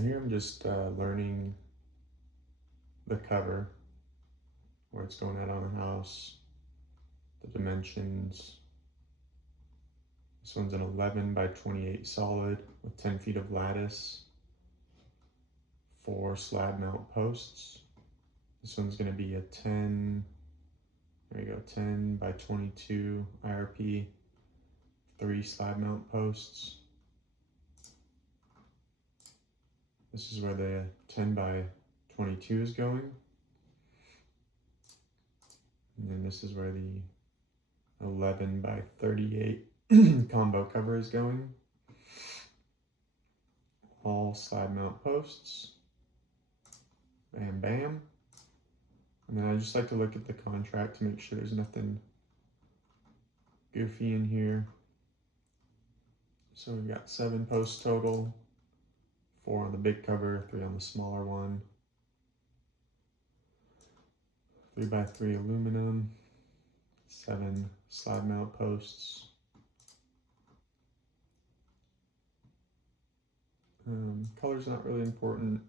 So here I'm just learning the cover, where it's going out on the house, the dimensions. This one's an 11 by 28 solid with 10 feet of lattice, 4 slab mount posts. This one's going to be a 10, there you go, 10 by 22 IRP, 3 slab mount posts. This is where the 10 by 22 is going. And then this is where the 11 by 38 combo cover is going. All slab mount posts. Bam, bam. And then I just like to look at the contract to make sure there's nothing goofy in here. So we've got 7 posts total, 4 on the big cover, 3 on the smaller one. 3 by 3 aluminum, 7 slab mount posts. Color's not really important.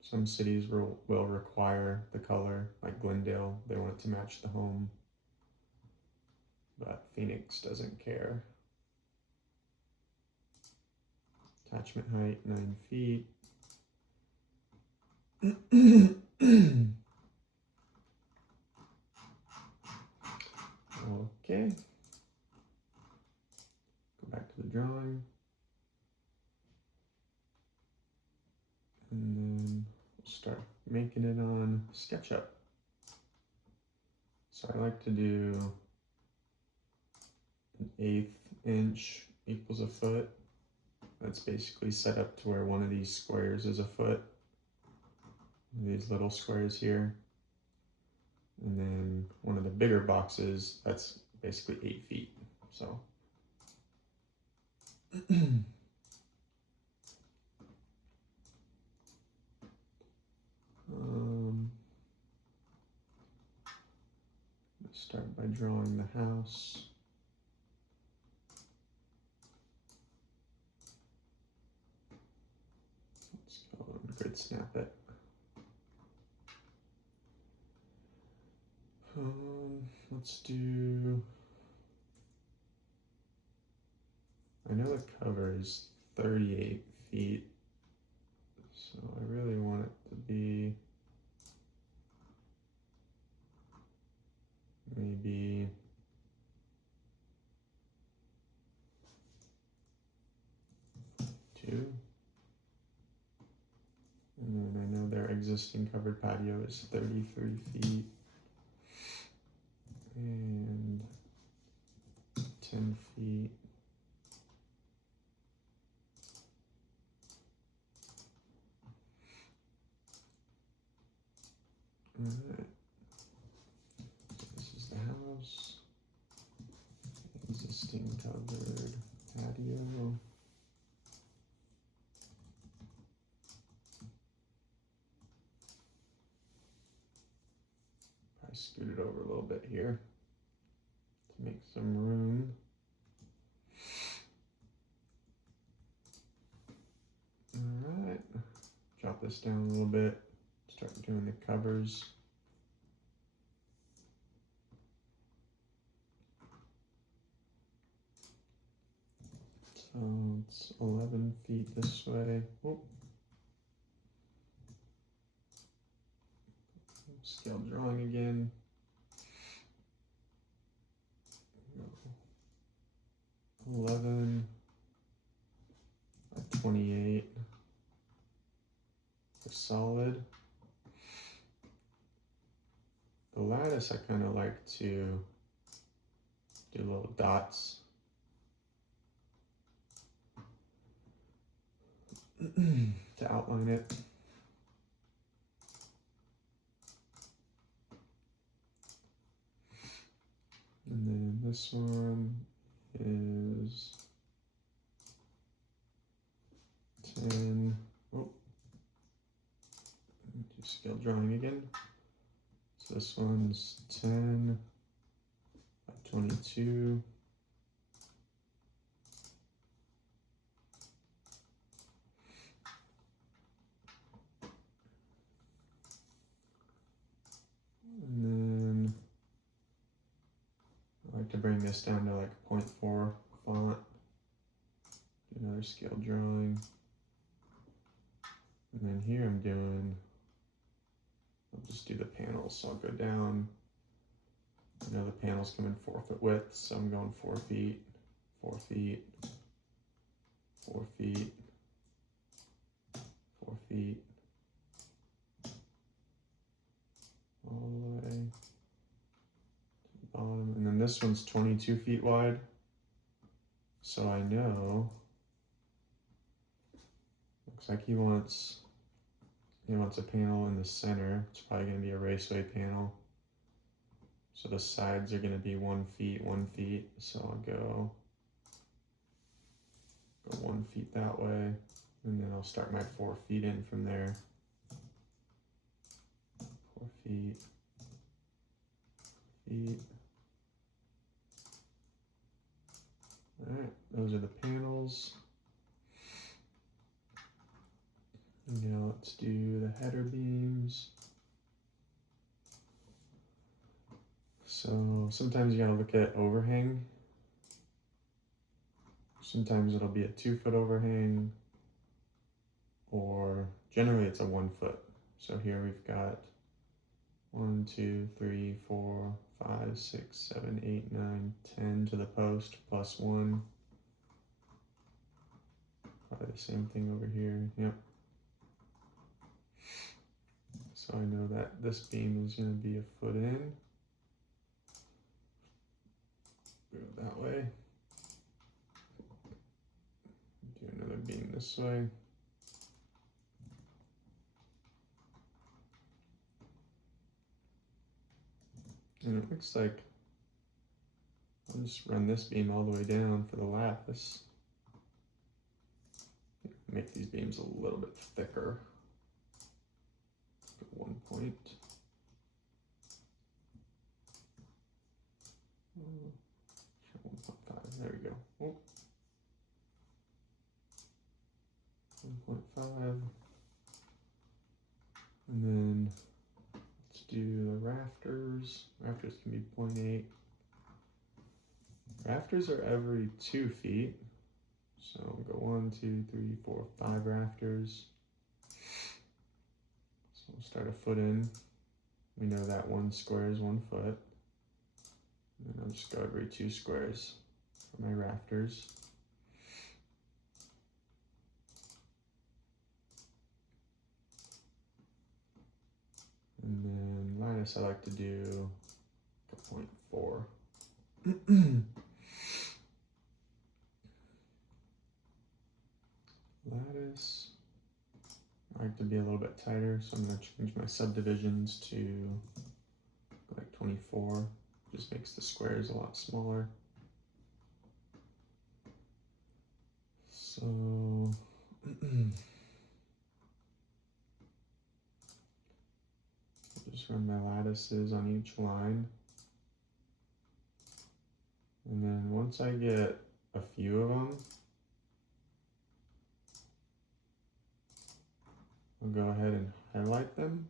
Some cities will require the color, like Glendale, they want it to match the home, but Phoenix doesn't care. Attachment height, 9 feet. Okay. Go back to the drawing. And then we'll start making it on SketchUp. So I like to do an 1/8 inch equals a foot. That's basically set up to where one of these squares is a foot. These little squares here. And then one of the bigger boxes, that's basically 8 feet. So let's start by drawing the house. Let's go and grid snap it. Let's do, I know the cover is 38 feet, so I really want it to be maybe two. And then I know their existing covered patio is 33 feet. And 10 feet. All right. So this is the house. Existing covered patio. I scoot it over a little bit here to make some room. All right, drop this down a little bit, start doing the covers. So it's 11 feet this way. Oh. Scale drawing again. 11 by 28 for solid. The lattice I kind of like to do little dots to outline it. And then this one is 10. Oh, do scale drawing again. So this one's 10 by 22. this down to like 0.4 font. Do another scale drawing. And then here I'm doing, I'll just do the panels. So I'll go down. I know the panels come in 4 foot width, so I'm going 4 feet, 4 feet, 4 feet, 4 feet, all the way to the bottom. And then this one's 22 feet wide. So I know, looks like he wants a panel in the center. It's probably going to be a raceway panel. So the sides are going to be 1 feet, 1 feet. So I'll go 1 feet that way, and then I'll start my 4 feet in from there. 4 feet, feet. All right, those are the panels. And now let's do the header beams. So sometimes you gotta look at overhang. Sometimes it'll be a 2 foot overhang, or generally it's a 1 foot. So here we've got 1, 2, 3, 4, 5, 6, 7, 8, 9, 10 to the post plus 1. Probably the same thing over here. Yep. So I know that this beam is going to be a foot in. Go that way. Do another beam this way. And it looks like I'll just run this beam all the way down for the lattice. Make these beams a little bit thicker. At 1 point. 1.5, there we go. Oh. 1.5. And then let's do the rafters. Rafters can be 0.8. Rafters are every 2 feet. So we'll go 1, 2, 3, 4, 5 rafters. So we'll start a foot in. We know that 1 square is 1 foot. And then I'll just go every 2 squares for my rafters. And then lattice I like to do 0.4. Lattice, I like to be a little bit tighter, so I'm going to change my subdivisions to like 24. Just makes the squares a lot smaller. So just run my lattices on each line. And then once I get a few of them, I'll go ahead and highlight them.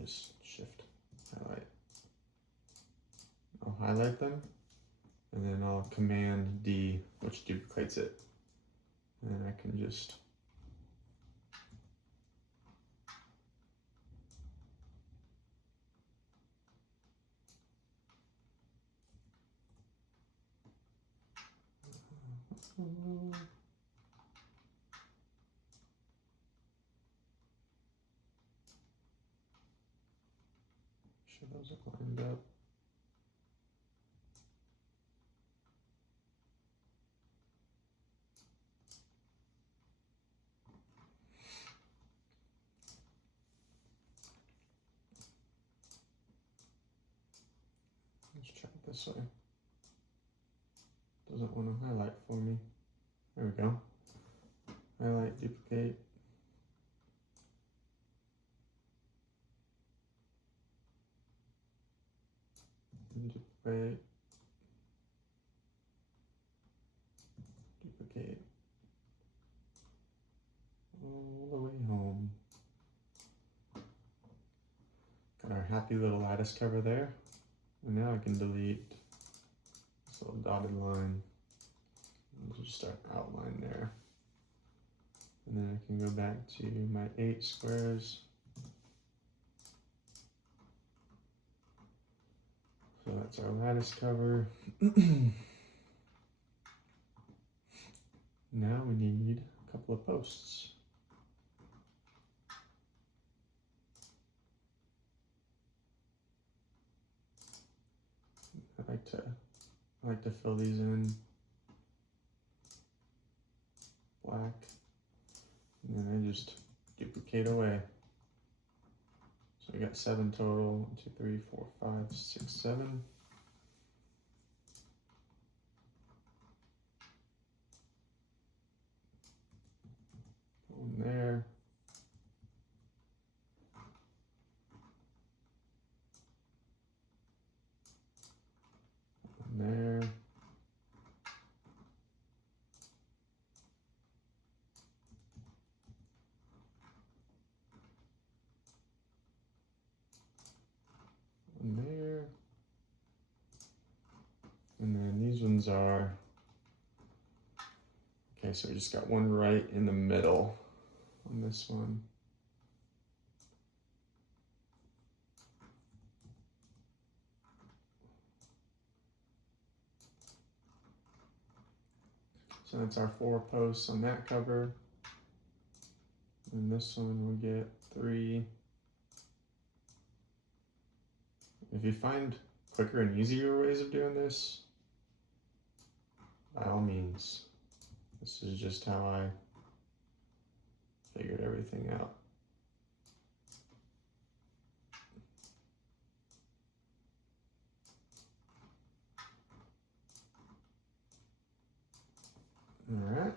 Just shift, highlight. I'll highlight them, and then I'll command D, which duplicates it. And then I can just sure those are lined up. Let's try it this way. Doesn't want to highlight for me. There we go. Highlight, duplicate. Duplicate. Duplicate. All the way home. Got our happy little lattice lattice cover there. And now I can delete this little dotted line. We'll just start outline there. And then I can go back to my 8 squares. So that's our lattice cover. Now we need a couple of posts. I like to fill these in black, and then I just duplicate away. So we got 7 total. 1, 2, 3, 4, 5, 6, 7. One there. One there. One there. And then these ones are, okay, so we just got one right in the middle on this one. So that's our 4 posts on that cover. And this one will get 3. If you find quicker and easier ways of doing this, by all means. This is just how I figured everything out. All right.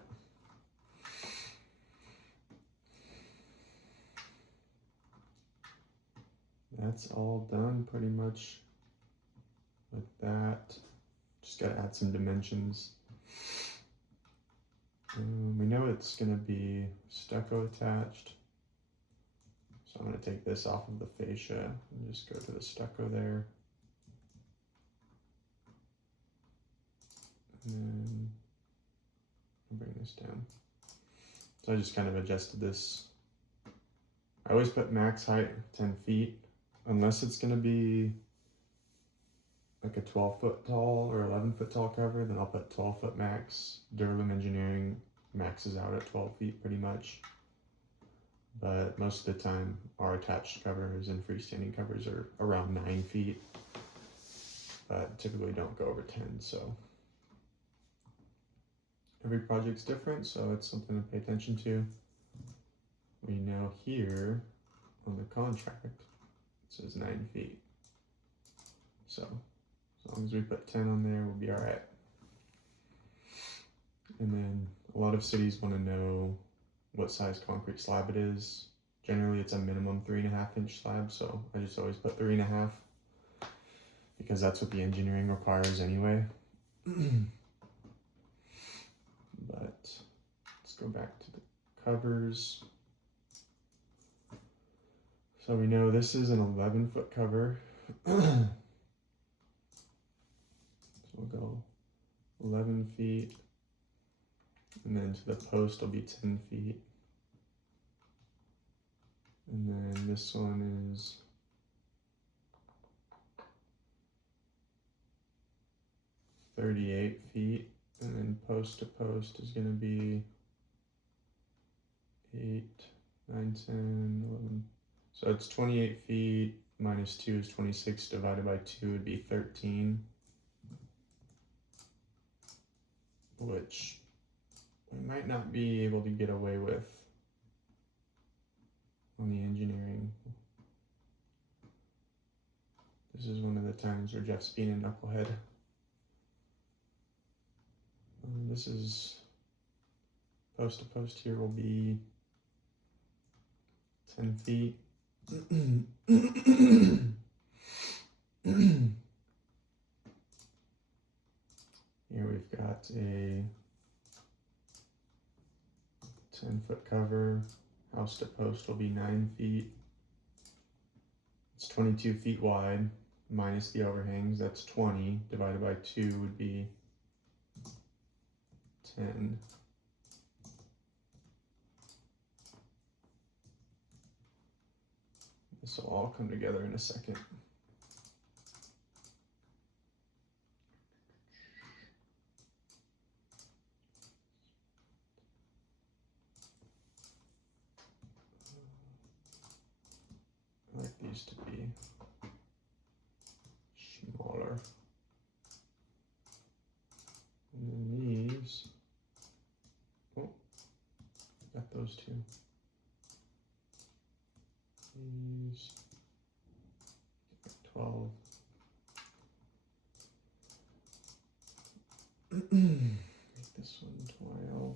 That's all done pretty much with that. Just got to add some dimensions. We know it's going to be stucco attached. So I'm going to take this off of the fascia and just go to the stucco there. And then I'll bring this down. So I just kind of adjusted this. I always put max height 10 feet, unless it's going to be like a 12-foot tall or 11-foot tall cover, then I'll put 12-foot max. Durham Engineering maxes out at 12 feet pretty much. But most of the time, our attached covers and freestanding covers are around 9 feet, but typically don't go over 10, so. Every project's different, so it's something to pay attention to. We know here on the contract, it says 9 feet. So, as long as we put 10 on there, we'll be all right. And then a lot of cities want to know what size concrete slab it is. Generally, it's a minimum 3.5-inch slab, so I just always put 3.5 because that's what the engineering requires anyway. But let's go back to the covers. So we know this is an 11-foot cover. So we'll go 11 feet, and then to the post will be 10 feet. And then this one is 38 feet, and then post to post is going to be 8, 9, 10, 11. So it's 28 feet minus 2 is 26, divided by 2 would be 13. Which we might not be able to get away with on the engineering. This is one of the times where Jeff's being a knucklehead. This is post to post here will be 10 feet. Here we've got a 10-foot cover. House to post will be 9 feet. It's 22 feet wide, minus the overhangs, that's 20, divided by 2 would be 10. This will all come together in a second. I like these to be smaller. And then these, oh, got those two. These, 12. Make this one 12.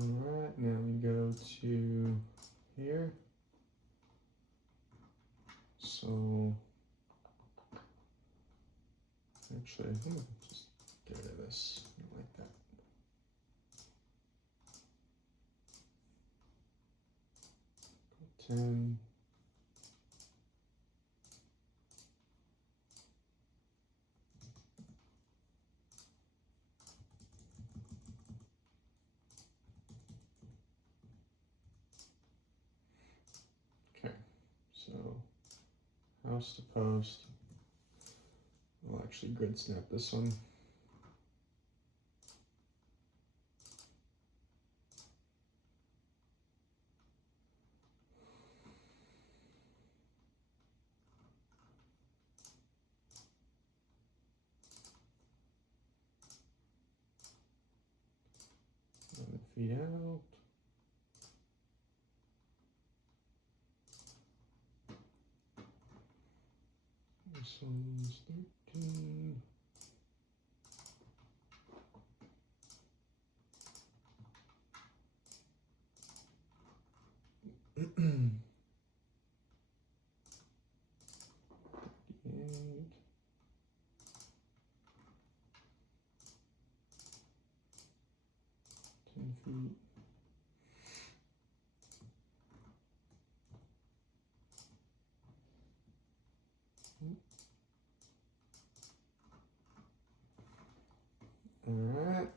All right, now we go to here. So actually, I think I'll just get rid of this. I don't like that. Go 10. Okay, so house to post. I'll actually grid snap this one. Feet out. This one's 13. And 10 feet. All right.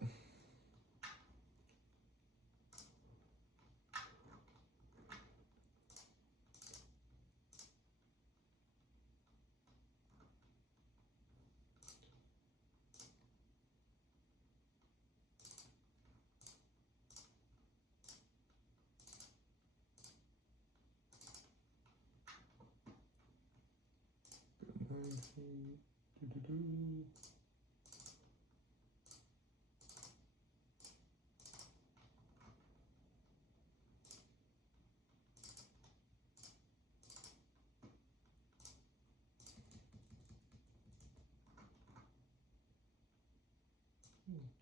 Good 9 feet. Doo-doo-doo.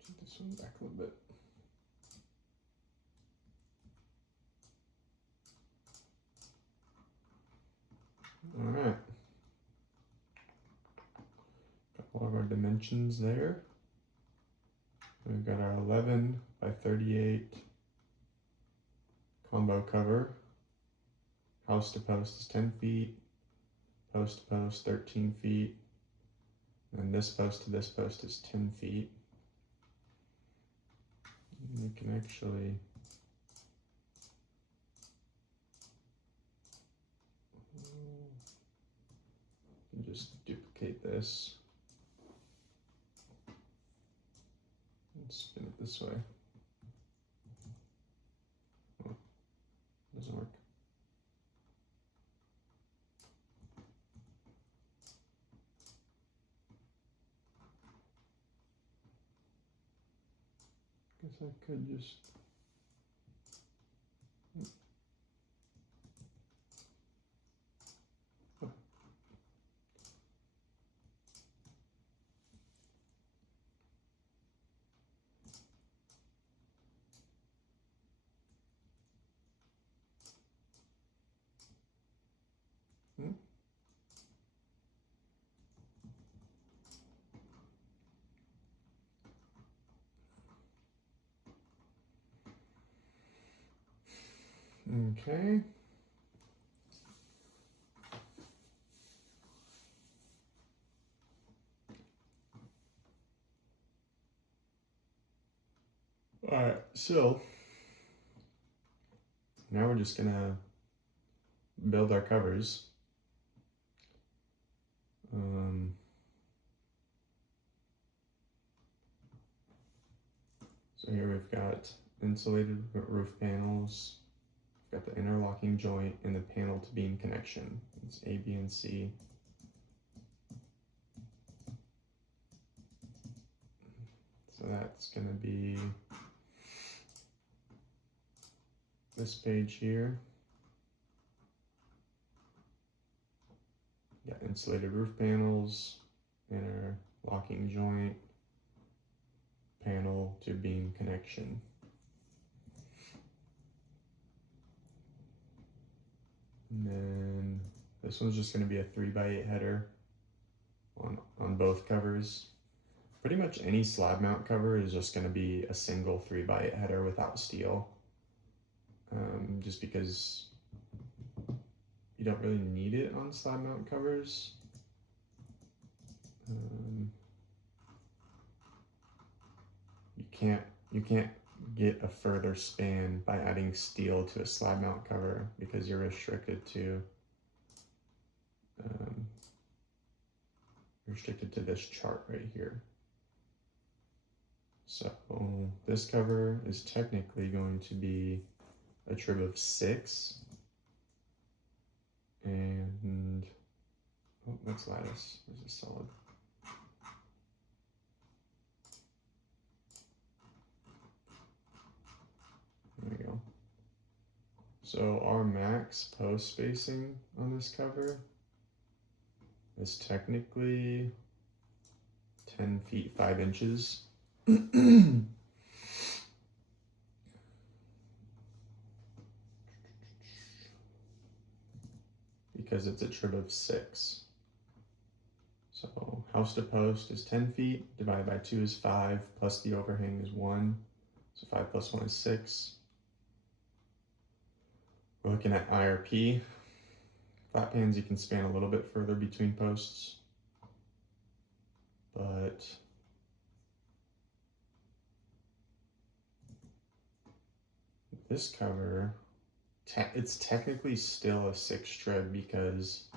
Take this one back a little bit. All right. Got all of our dimensions there. We've got our 11 by 38 combo cover. House to post is 10 feet. Post to post 13 feet. And this post to this post is 10 feet. And we can actually just duplicate this and spin it this way. doesn't work. Guess I could just. Okay. All right, so now we're just gonna build our covers. So here we've got insulated roof panels. We've got the interlocking joint and the panel to beam connection. It's A, B, and C. So that's going to be this page here. Got insulated roof panels, interlocking joint, panel to beam connection. And then this one's just going to be a 3x8 header on both covers. Pretty much any slab mount cover is just going to be a single 3x8 header without steel, just because you don't really need it on slab mount covers. You can't get a further span by adding steel to a slab mount cover because you're restricted to this chart right here. So this cover is technically going to be a trib of 6, and oh, that's lattice. There's a solid. There we go. So our max post spacing on this cover is technically 10 feet 5 inches. Because it's a trib of 6. So house to post is 10 feet, divided by 2 is 5, plus the overhang is 1. So 5 plus 1 is 6. We're looking at IRP. Flat pans you can span a little bit further between posts, but this cover, it's technically still a 6 trib because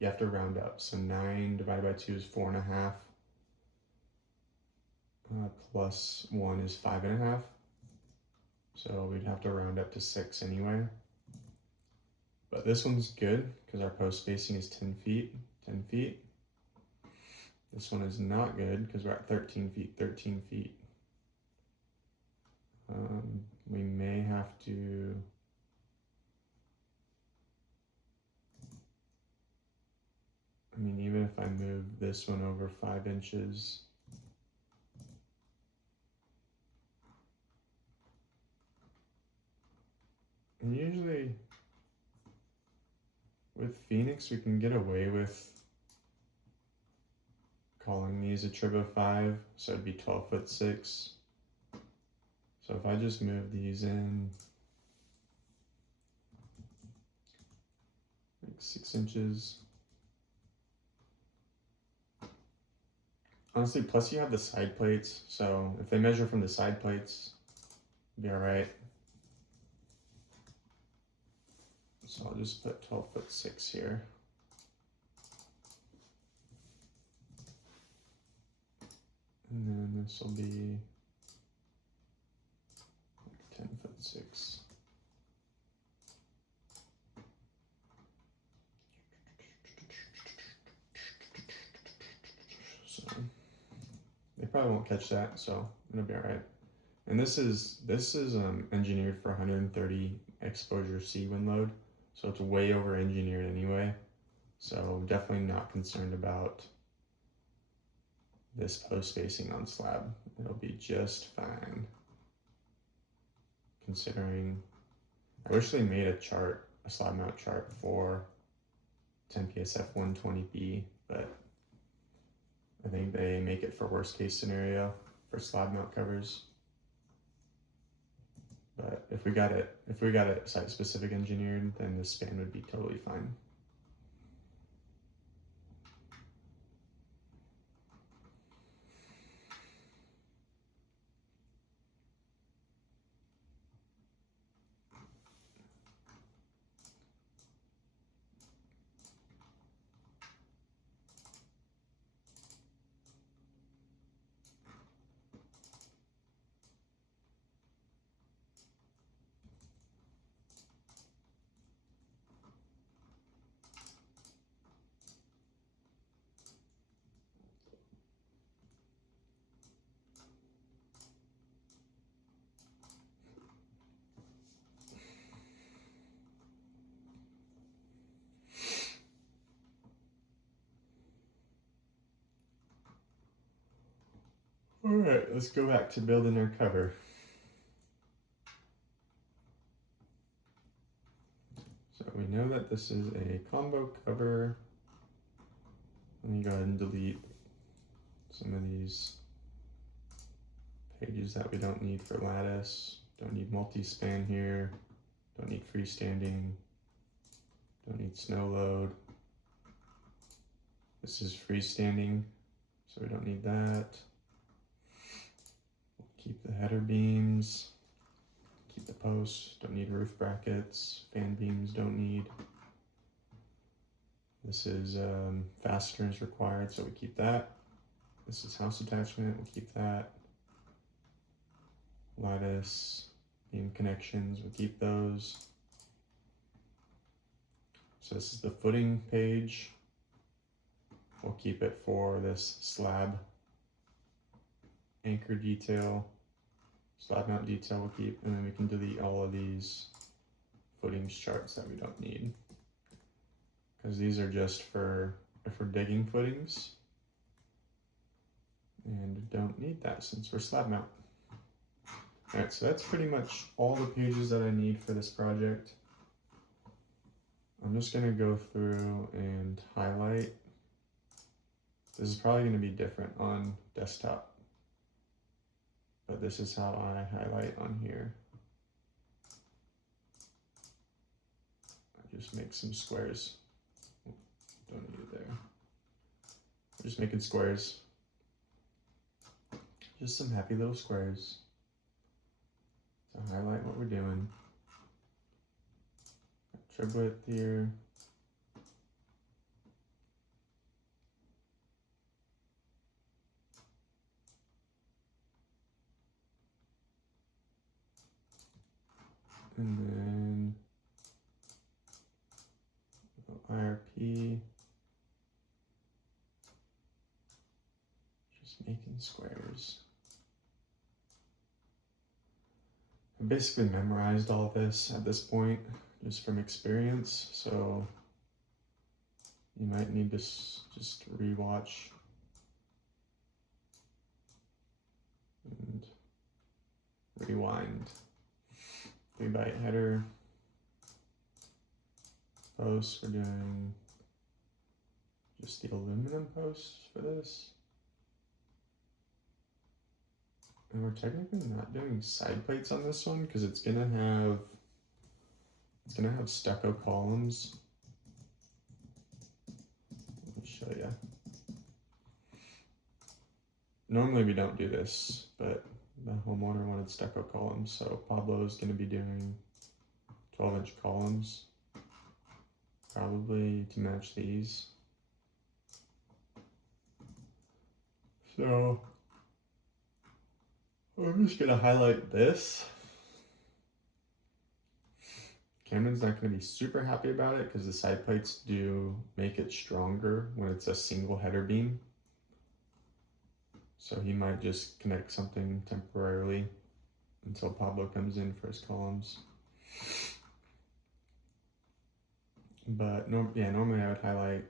you have to round up. So 9 divided by 2 is 4.5. Plus 1 is 5.5. So we'd have to round up to 6 anyway. But this one's good because our post spacing is 10 feet, 10 feet. This one is not good because we're at 13 feet, 13 feet. We may have to even if I move this one over 5 inches, and usually with Phoenix we can get away with calling these a trib of 5, so it'd be 12'6". So if I just move these in like 6 inches. Honestly, plus you have the side plates, so if they measure from the side plates, it'll be all right. So I'll just put 12'6" here. And then this will be 10'6". So they probably won't catch that, so it'll be all right. And this is engineered for 130 exposure sea wind load, so it's way over engineered anyway. So definitely not concerned about this post spacing on slab. It'll be just fine. Considering, I wish they made a chart, a slab mount chart for 10 PSF 120B, but I think they make it for worst case scenario for slab mount covers. But if we got it site specific engineered, then this span would be totally fine. All right, let's go back to building our cover. So we know that this is a combo cover. Let me go ahead and delete some of these pages that we don't need for lattice. Don't need multi-span here. Don't need freestanding. Don't need snow load. This is freestanding, so we don't need that. Keep the header beams. Keep the posts. Don't need roof brackets. Fan beams don't need. This is fasteners required, so we keep that. This is house attachment, we'll keep that. Lattice, beam connections, we'll keep those. So this is the footing page. We'll keep it for this slab anchor detail. Slab mount detail we'll keep, and then we can delete all of these footings charts that we don't need. Because these are just for if we're digging footings. And don't need that since we're slab mount. Alright, so that's pretty much all the pages that I need for this project. I'm just going to go through and highlight. This is probably going to be different on desktop, but this is how I highlight on here. I just make some squares. Don't need it there. I'm just making squares. Just some happy little squares to highlight what we're doing. Trim width here. And then IRP. Just making squares. I basically memorized all this at this point, just from experience, so you might need to just rewatch and rewind. 3-byte header. Posts, we're doing just the aluminum posts for this. And we're technically not doing side plates on this one because it's gonna have stucco columns. Let me show you. Normally we don't do this, but the homeowner wanted stucco columns, so Pablo is gonna be doing 12-inch columns, probably to match these. So I'm just gonna highlight this. Cameron's not gonna be super happy about it because the side plates do make it stronger when it's a single header beam. So he might just connect something temporarily until Pablo comes in for his columns. But normally I would highlight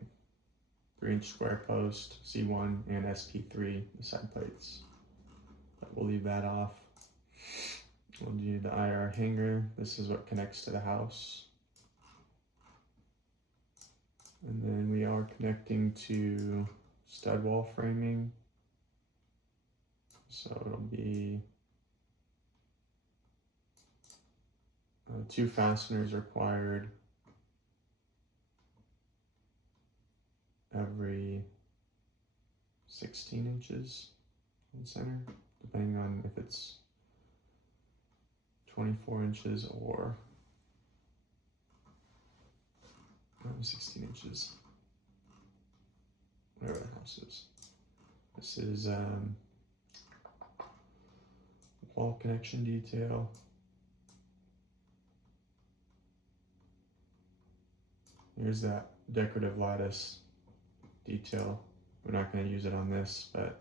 3-inch square post, C1, and SP3, the side plates. But we'll leave that off. We'll do the IR hanger. This is what connects to the house. And then we are connecting to stud wall framing. So it'll be 2 fasteners required every 16 inches in the center, depending on if it's 24 inches or 16 inches, whatever the house is. This is wall connection detail. Here's that decorative lattice detail. We're not going to use it on this, but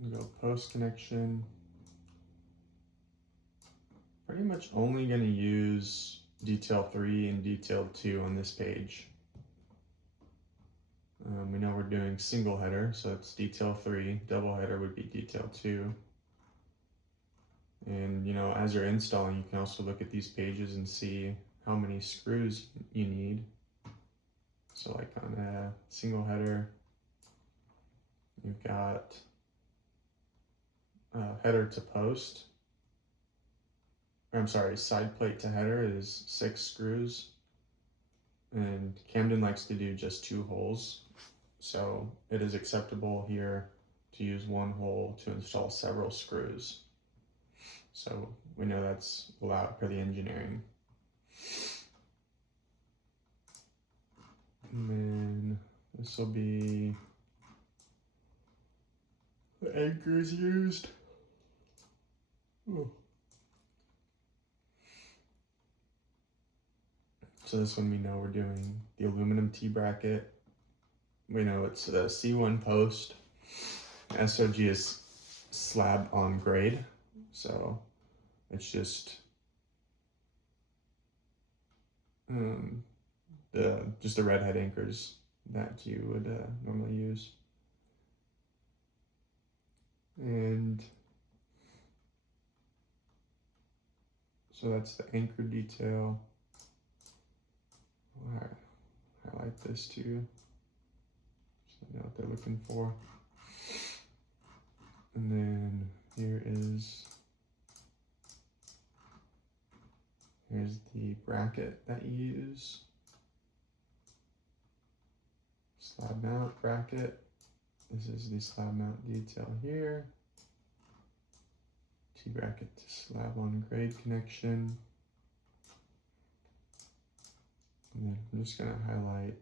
we'll go post connection. Pretty much only going to use detail 3 and detail 2 on this page. We know we're doing single header, so it's detail 3. Double header would be detail 2. And as you're installing, you can also look at these pages and see how many screws you need. So like on a single header, you've got header to post. I'm sorry, side plate to header is 6 screws. And Camden likes to do just 2 holes. So it is acceptable here to use 1 hole to install several screws. So we know that's allowed for the engineering. And then this will be the anchors used. Oh. So this one we know we're doing the aluminum T-bracket. We know it's the C1 post. SOG is slab on grade. So it's just the red head anchors that you would normally use. And so that's the anchor detail. I'll highlight this too, so I know what they're looking for. And then here's the bracket that you use. Slab mount bracket. This is the slab mount detail here. T-bracket to slab on grade connection. And then I'm just gonna highlight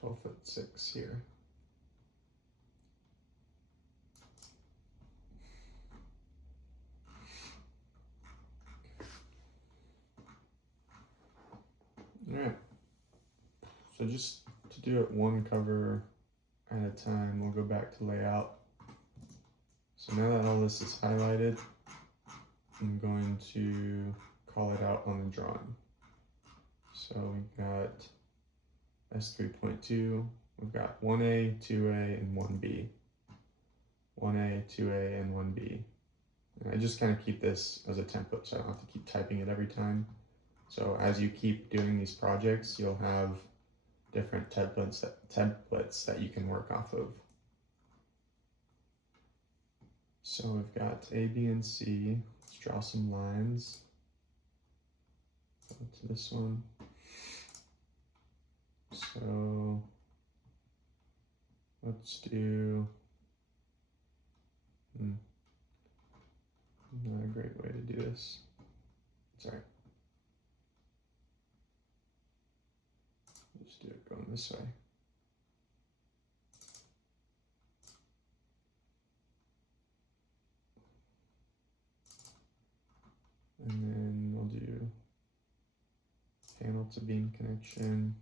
12'6" here. All right, so just to do it one cover at a time, we'll go back to layout. So now that all this is highlighted, I'm going to call it out on the drawing. So we've got S3.2, we've got 1A, 2A, and 1B. 1A, 2A, and 1B. And I just kind of keep this as a template so I don't have to keep typing it every time. So as you keep doing these projects, you'll have different templates that you can work off of. So we've got A, B, and C. Let's draw some lines. Go to this one. So let's do, not a great way to do this. It's all right. Let's do it going this way. And then we'll do panel to beam connection.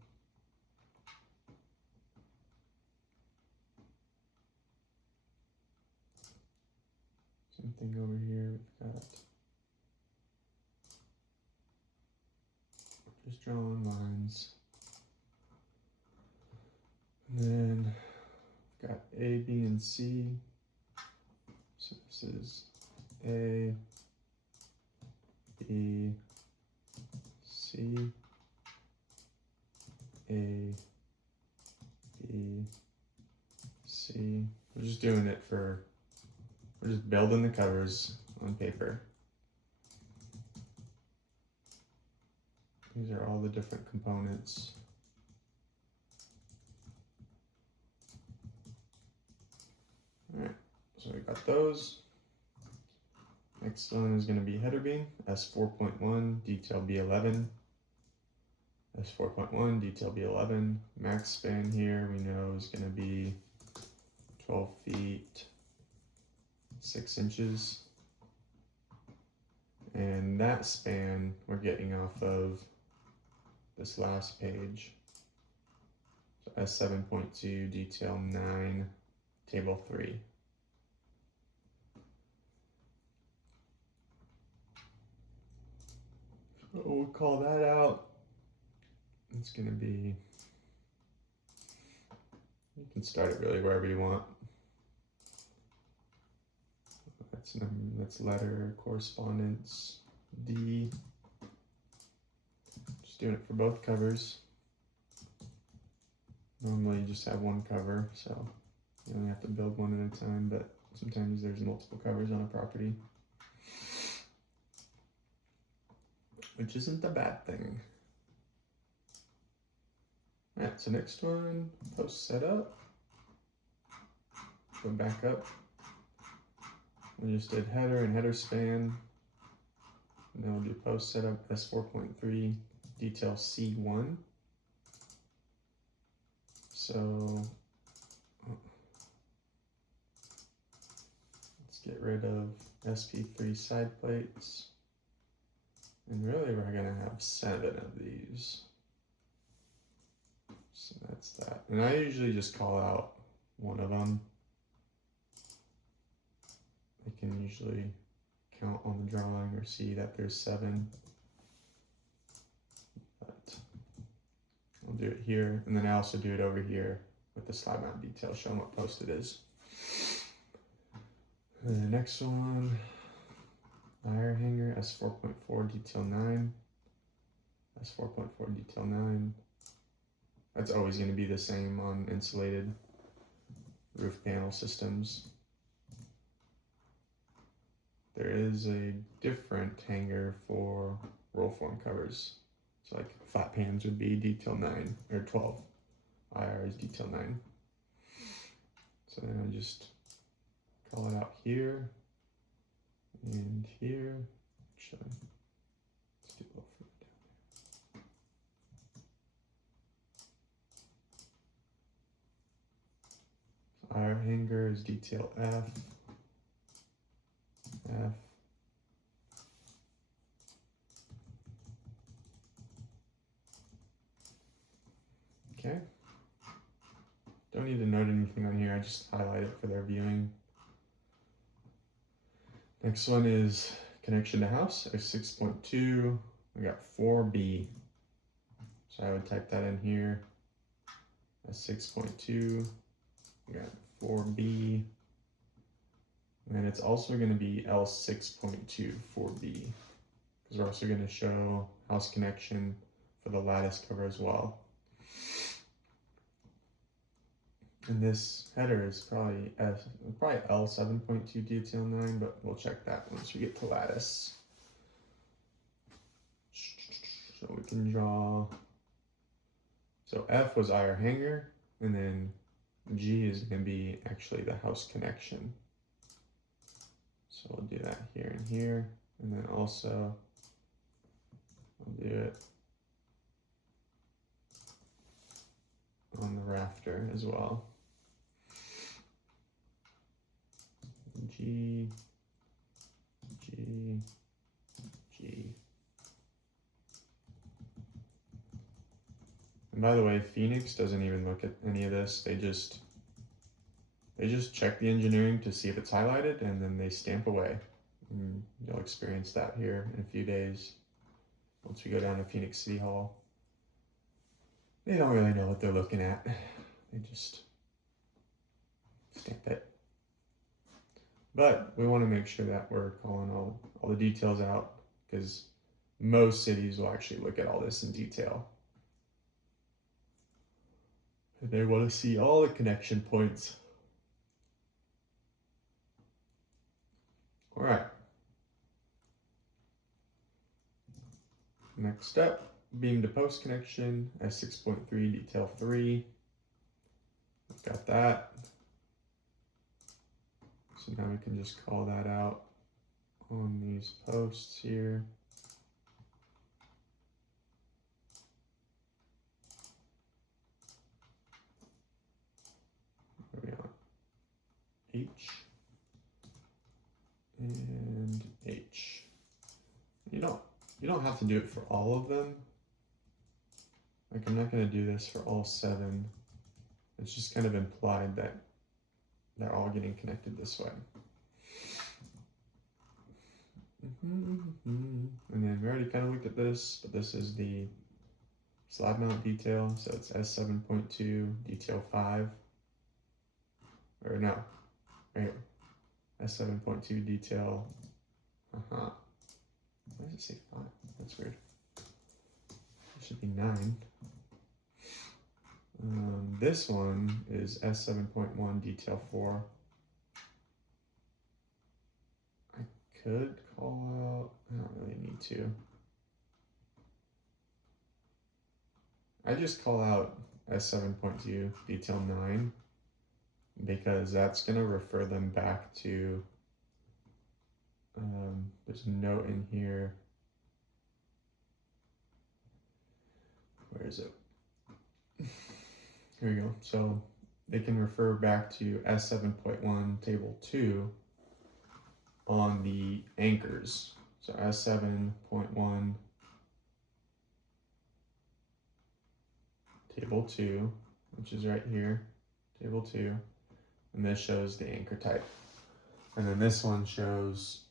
thing over here. We've got just drawing lines. And then we've got A, B, and C. So this is A, B, C, A, B, C. We're just doing it for, we're just building the covers on paper. These are all the different components. All right, so we got those. Next one is going to be header beam, S4.1, detail B11. S4.1, detail B11. Max span here we know is going to be 12 feet, 6 inches. And that span we're getting off of this last page. So S7.2, detail 9, table 3. So we'll call that out. It's going to be, you can start it really wherever you want. That's letter correspondence D. Just doing it for both covers. Normally you just have one cover, so you only have to build one at a time, but sometimes there's multiple covers on a property, which isn't a bad thing. Alright, so next one, post setup. Go back up. We just did header and header span. And then we'll do post setup S4.3, detail C1. So let's get rid of SP3 side plates. And really we're gonna have 7 of these. So that's that. And I usually just call out one of them. I can usually count on the drawing or see that there's 7. But I'll do it here, and then I also do it over here with the slide mount detail showing what post it is. And the next one, wire hanger, S4.4 detail 9. S4.4 detail 9. That's always going to be the same on insulated roof panel systems. There is a different hanger for roll form covers. So like flat pans would be detail 9 or 12. IR is detail 9. So then I just call it out here and here. Actually, let's do a little further down there. So IR hanger is detail F. F. Okay. Don't need to note anything on here, I just highlight it for their viewing. Next one is connection to house, F6.2. We got 4B. So I would type that in here. S6.2. We got 4B. And it's also going to be L6.2 4B, because we're also going to show house connection for the lattice cover as well. And this header is probably L7.2 detail 9, but we'll check that once we get to lattice. So we can draw, so F was our hanger, and then G is going to be actually the house connection. So we'll do that here and here, and then also I'll do it on the rafter as well. G, G, G. And by the way, Phoenix doesn't even look at any of this. They just check the engineering to see if it's highlighted, and then they stamp away. And you'll experience that here in a few days once we go down to Phoenix City Hall. They don't really know what they're looking at. They just stamp it. But we want to make sure that we're calling all the details out, because most cities will actually look at all this in detail. And they want to see all the connection points. All right. Next step, beam to post connection, S6.3, detail 3. We've got that. So now we can just call that out on these posts here. Where are we on? H and H. You don't have to do it for all of them. Like, I'm not going to do this for all 7. It's just kind of implied that they're all getting connected this way. And then we already kind of looked at this, but this is the slab mount detail. So it's S7.2, detail 5. Or no, right here. S7.2, detail. Why does it say 5? That's weird. It should be 9. This one is S7.1, detail 4. I could call out, I don't really need to. I just call out S7.2, detail 9, because that's going to refer them back to, there's a note in here. Where is it? Here we go. So they can refer back to S7.1 table 2 on the anchors. So S7.1 table 2, which is right here, table 2, and this shows the anchor type. And then this one shows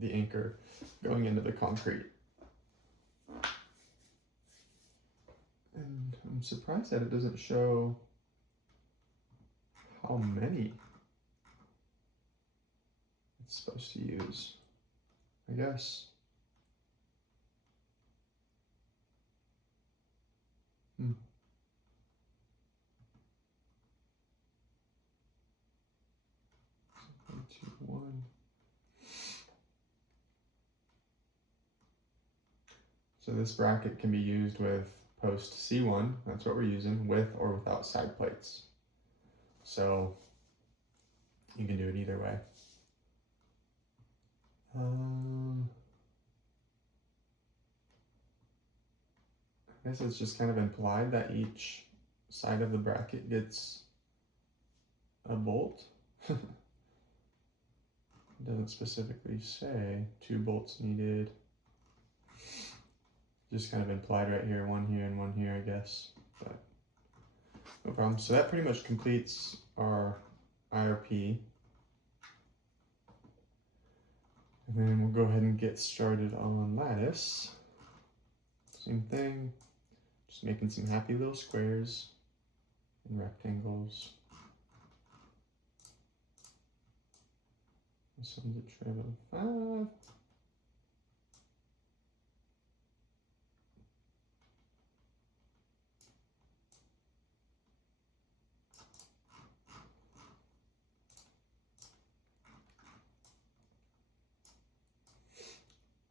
the anchor going into the concrete. And I'm surprised that it doesn't show how many it's supposed to use, I guess. So this bracket can be used with post C1, that's what we're using, with or without side plates. So you can do it either way. I guess it's just kind of implied that each side of the bracket gets a bolt. It doesn't specifically say 2 bolts needed. Just kind of implied right here, 1 here and 1 here, I guess, but no problem. So that pretty much completes our IRP. And then we'll go ahead and get started on lattice. Same thing, just making some happy little squares and rectangles. This one's a trim of 5.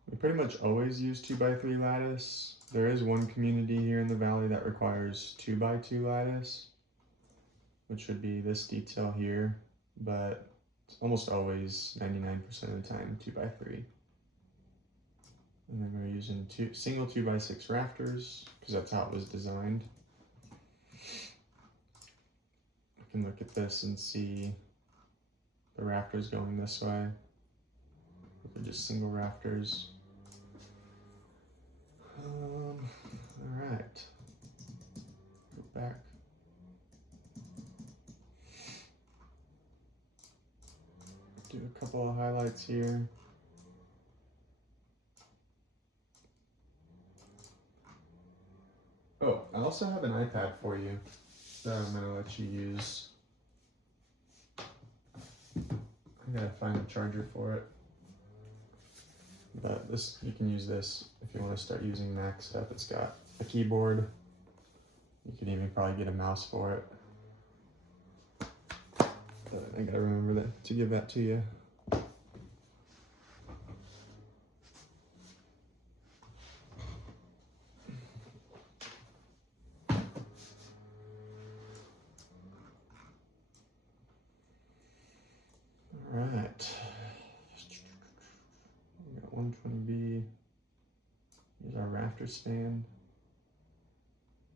We pretty much always use 2x3 lattice. There is one community here in the valley that requires 2x2 lattice, which would be this detail here, but it's almost always 99% of the time 2x3. And then we're using single 2x6 rafters because that's how it was designed. We can look at this and see the rafters going this way. They're just single rafters. All right, go back. lights here. Oh, I also have an iPad for you that I'm gonna let you use. I gotta find a charger for it. But this, you can use this if you want to start using Mac stuff. It's got a keyboard. You could even probably get a mouse for it. But I gotta remember to give that to you. All right. We got 120B. Here's our rafter span.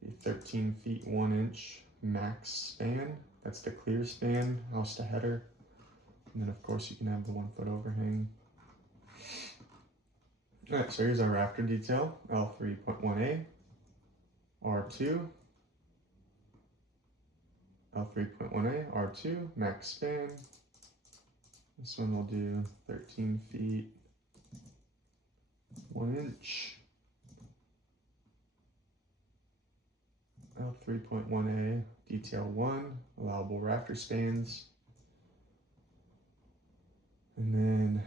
Be 13 feet 1 inch max span. That's the clear span, house to header. And then of course you can have the 1 foot overhang. All right, so here's our rafter detail, L3.1A, R2, L3.1A, R2, max span. This one will do 13 feet 1 inch. L3.1A, detail 1, allowable rafter spans. And then,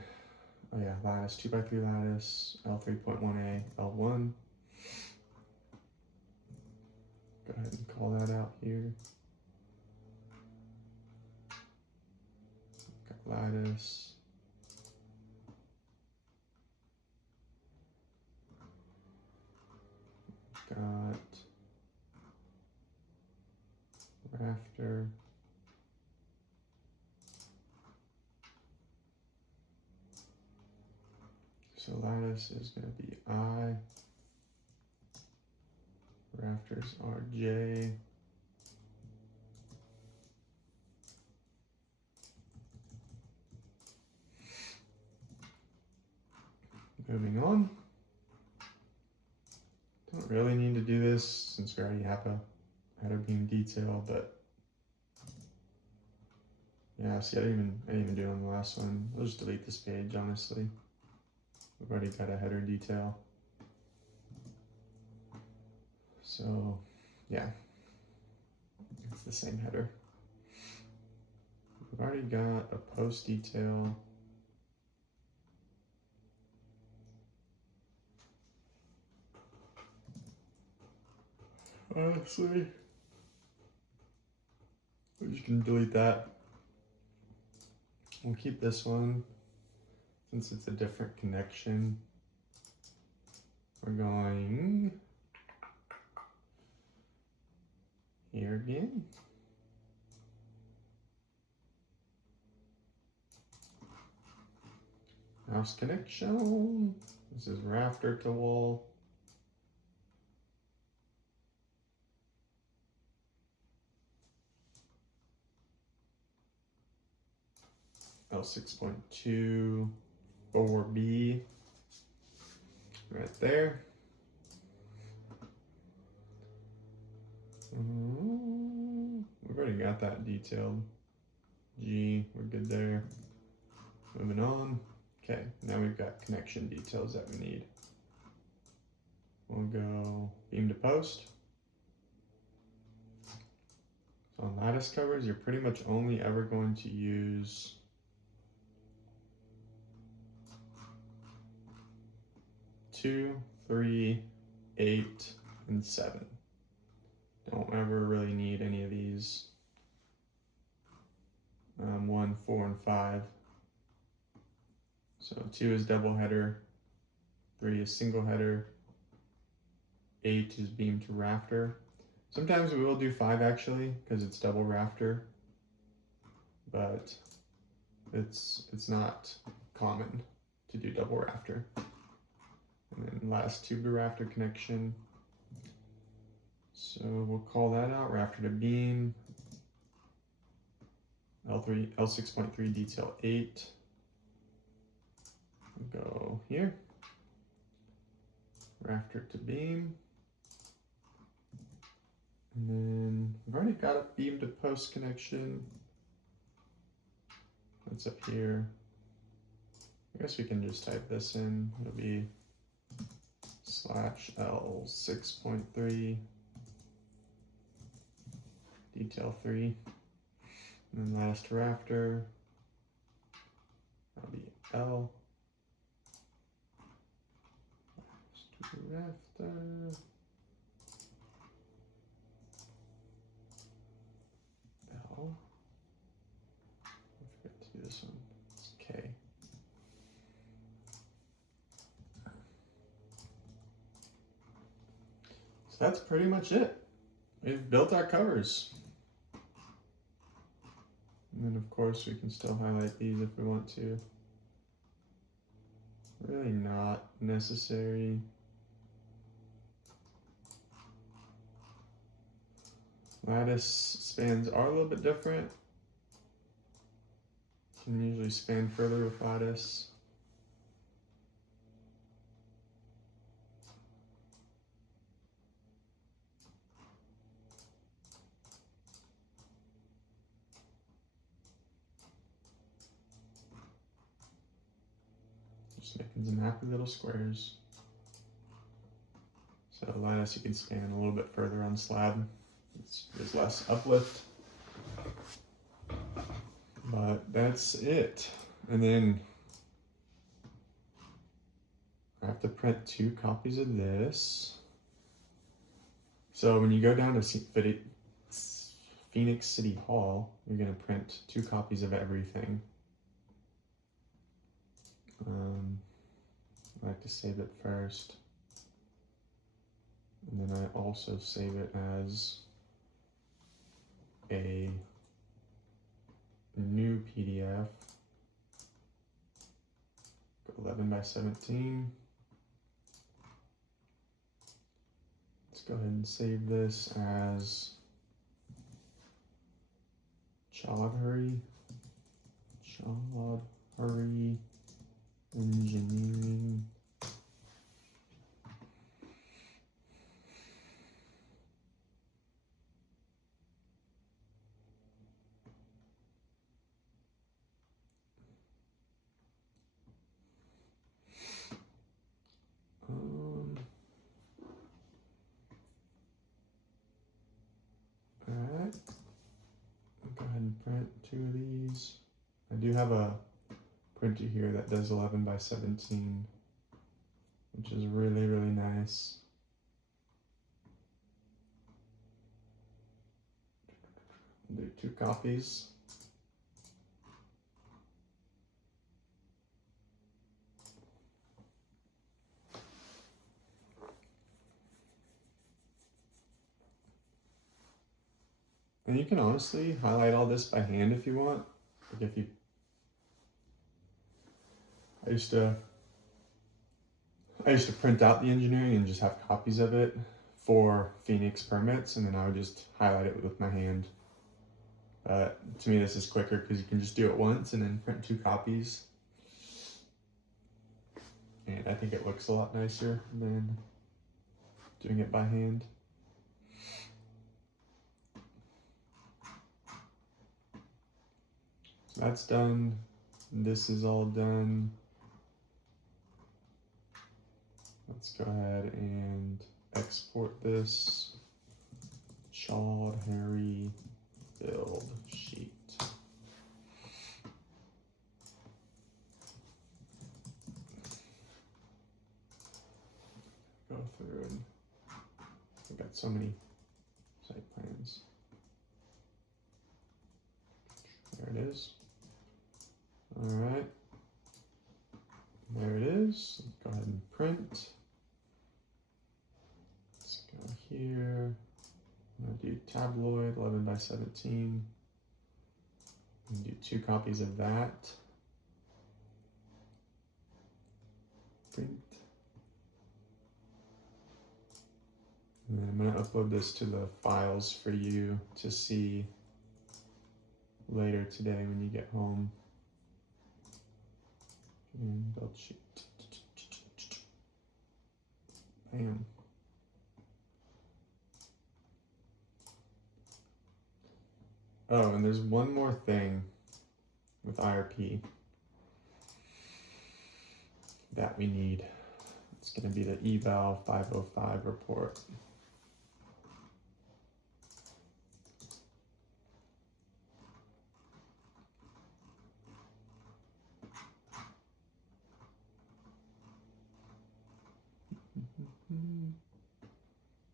oh yeah, lattice, 2x3 lattice, L3.1A, L1. Go ahead and call that out here. Got lattice. Got rafter. So lattice is going to be I. Rafters are J. Moving on. Don't really need to do this since we already have a header beam detail, but yeah, see, I didn't even do it on the last one. I'll just delete this page, honestly. We've already got a header detail. So yeah, it's the same header. We've already got a post detail. Honestly, you can delete that. We'll keep this one since it's a different connection. We're going here again. House connection. This is rafter to wall. L6.2 4B right there. We've already got that detailed. G, we're good there. Moving on. Okay, now we've got connection details that we need. We'll go beam to post. So on lattice covers, you're pretty much only ever going to use two, 3, 8, and 7. Don't ever really need any of these. 1, 4, and 5. So 2 is double header, 3 is single header, 8 is beam to rafter. Sometimes we will do 5 actually, because it's double rafter, but it's not common to do double rafter. And then last tube to rafter connection. So we'll call that out, rafter to beam, L6.3 detail 8. We'll go here, rafter to beam. And then we've already got a beam to post connection. That's up here. I guess we can just type this in. It'll be /L 6.3 detail 3. And then last rafter, that'll be L. Last rafter. L. I forgot to do this one. It's K. So that's pretty much it. We've built our covers. And then of course we can still highlight these if we want to. Really not necessary. Lattice spans are a little bit different. Can usually span further with lattice. Just making some happy little squares. So lattice you can span a little bit further on slab. There's less uplift. But that's it. And then I have to print 2 copies of this. So when you go down to Phoenix City Hall, you're going to print 2 copies of everything. I like to save it first. And then I also save it as a new PDF, 11 by 17. Let's go ahead and save this as Chaudhary Engineering. Alright, go ahead and print 2 of these. I do have a printer here that does 11 by 17, which is really, really nice. I'll do 2 copies. And you can honestly highlight all this by hand if you want. Like if you, I used to print out the engineering and just have copies of it for Phoenix permits, and then I would just highlight it with my hand. To me, this is quicker because you can just do it once and then print 2 copies. And I think it looks a lot nicer than doing it by hand. So that's done. This is all done. Let's go ahead and export this. Chaudhary build sheet. Go through and I've got so many site plans. There it is. All right. There it is. Let's go ahead and print. Let's go here. I'm going to do tabloid 11 by 17. I'm going to do 2 copies of that. Print. And then I'm going to upload this to the files for you to see later today when you get home. And build sheet. Bam. Oh, and there's one more thing with IRP. that we need. It's going to be the eval 505 report.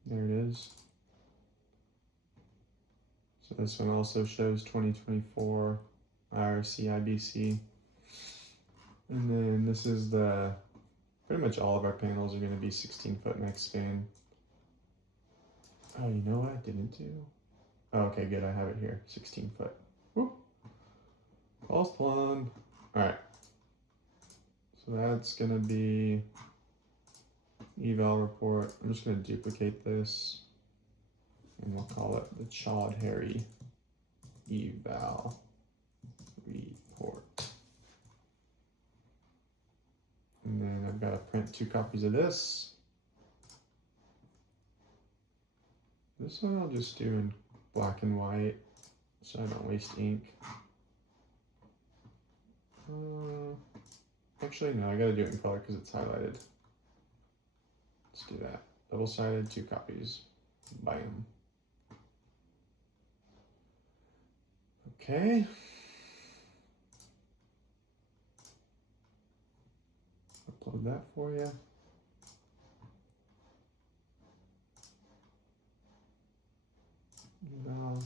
There it is. So this one also shows 2024 IRC IBC. And then this is the, pretty much all of our panels are going to be 16-foot max span. Oh, you know what I didn't do? Oh, okay, good, I have it here, 16 foot. Whoop. False one. All right. So that's going to be eval report. I'm just going to duplicate this and we'll call it the Chod Harry eval report. And then I've got to print 2 copies of this. This one I'll just do in black and white so I don't waste ink. Actually, no, I gotta do it in color because it's highlighted. Let's do that. Double-sided, 2 copies. Bam. Okay. Upload that for you. Eval.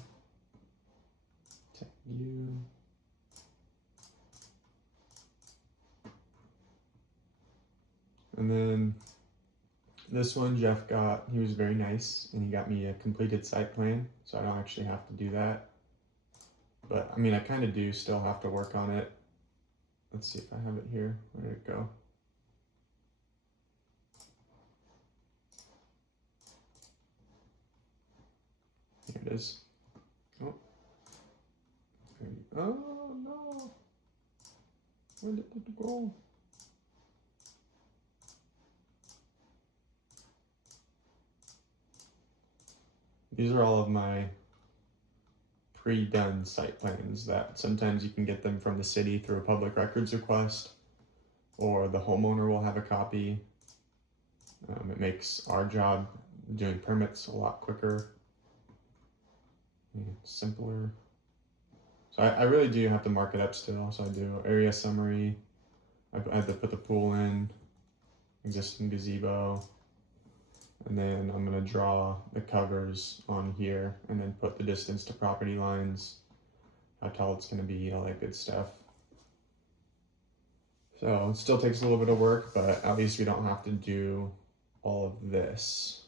Tag you. And then this one Jeff got, he was very nice and he got me a completed site plan, so I don't actually have to do that. But I mean, I kind of do still have to work on it. Let's see if I have it here. Where did it go? Here it is. Oh. Oh no. Where did it go? These are all of my pre-done site plans that sometimes you can get them from the city through a public records request, or the homeowner will have a copy. It makes our job doing permits a lot quicker and simpler. So I really do have to mark it up still. So I do area summary. I have to put the pool in, existing gazebo, and then I'm gonna draw the covers on here and then put the distance to property lines, how tall it's gonna be, all that good stuff. So it still takes a little bit of work, but at least we don't have to do all of this.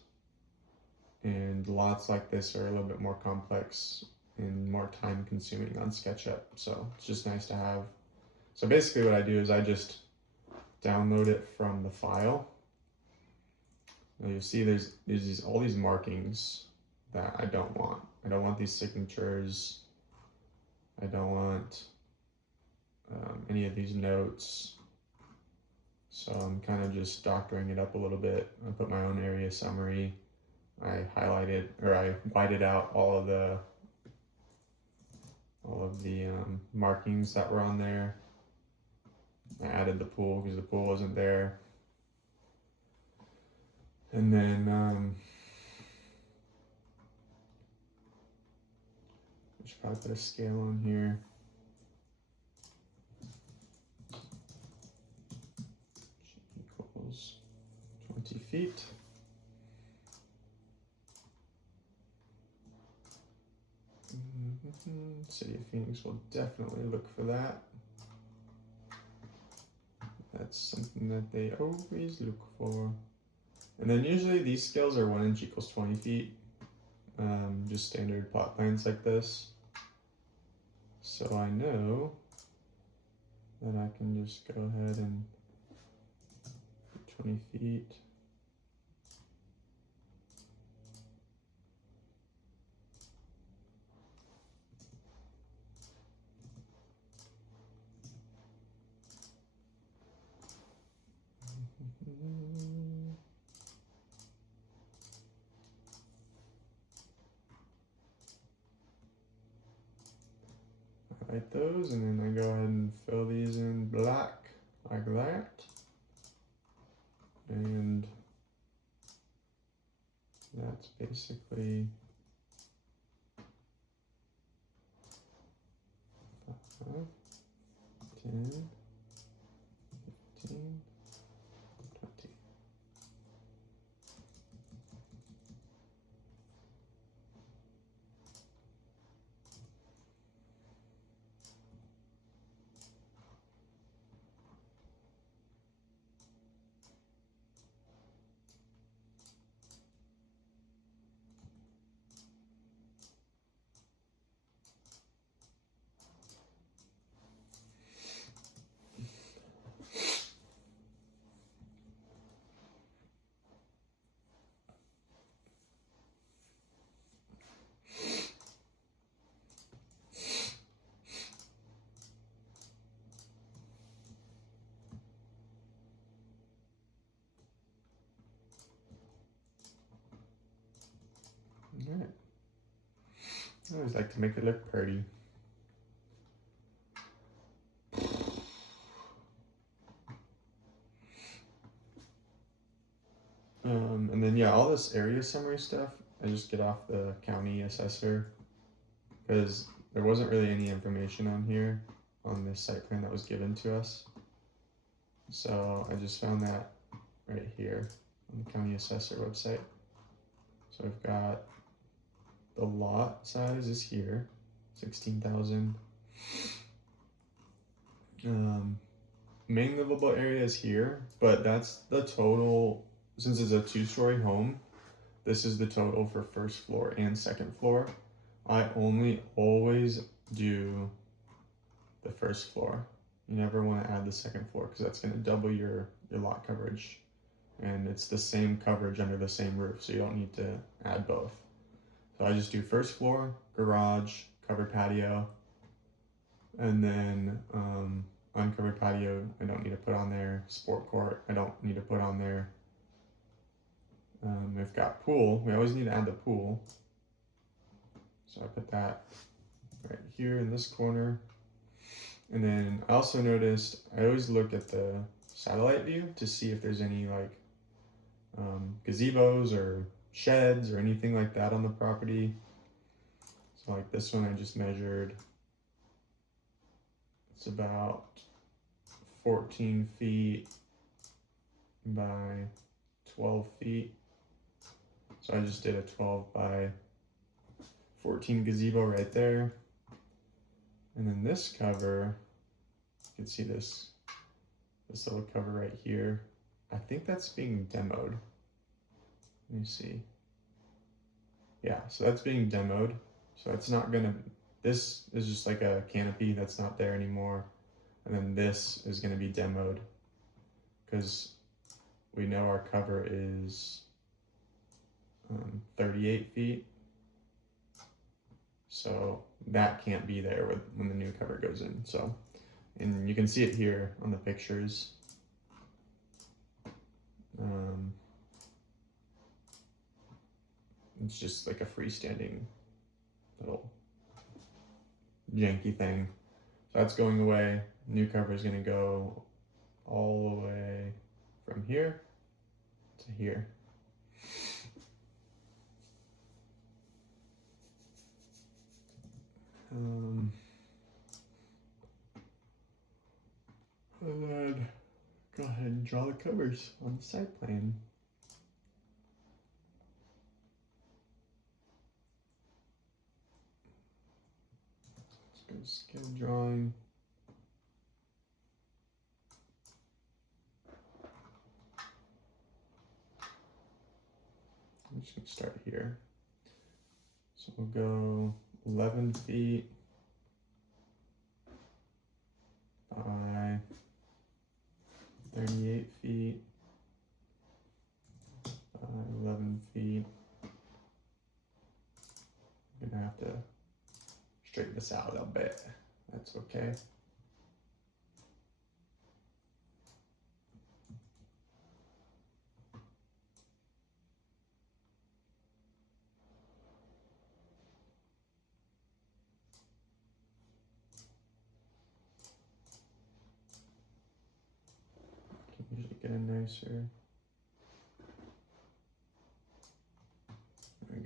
And lots like this are a little bit more complex and more time consuming on SketchUp. So it's just nice to have. So basically what I do is I just download it from the file. Now you'll see there's all these markings that I don't want. I don't want these signatures. I don't want any of these notes. So I'm kind of just doctoring it up a little bit. I put my own area summary. I highlighted, or I whited out all of the markings that were on there. I added the pool because the pool wasn't there. And then I should probably put a scale on here. Equals 20 feet. City of Phoenix will definitely look for that. That's something that they always look for. And then usually these scales are 1 inch equals 20 feet. Just standard plot plans like this. So I know that I can just go ahead and put 20 feet. Write those, and then I go ahead and fill these in black like that. it's basically 5, 10, 15, 20. All right. I always like to make it look pretty. And then yeah, all this area summary stuff, I just get off the county assessor because there wasn't really any information on here on this site plan that was given to us. So I just found that right here on the county assessor website. So I've got the lot size is here, 16,000. Main livable area is here, but that's the total. Since it's a 2-story home, this is the total for first floor and second floor. I only always do the first floor. You never want to add the second floor because that's going to double your lot coverage. And it's the same coverage under the same roof, so you don't need to add both. So I just do first floor, garage, covered patio, and then uncovered patio, I don't need to put on there. Sport court, I don't need to put on there. We've got pool, we always need to add the pool. So I put that right here in this corner. And then I also noticed, I always look at the satellite view to see if there's any like gazebos or sheds or anything like that on the property. So like this one I just measured, it's about 14 feet by 12 feet. So I just did a 12 by 14 gazebo right there. And then this cover, you can see this little cover right here. I think that's being demoed. Let me see. Yeah, so that's being demoed. So that's not gonna, this is just like a canopy that's not there anymore. And then this is gonna be demoed because we know our cover is 38 feet. So that can't be there when the new cover goes in. So, and you can see it here on the pictures. It's just like a freestanding little janky thing. So that's going away. New cover is going to go all the way from here to here. And then go ahead and draw the covers on the site plan. Let's go scale drawing. I'm just gonna start here. So we'll go 11 feet by 38 feet by 11 feet. I'm gonna have to straighten this out a bit. That's okay. Can usually get a nicer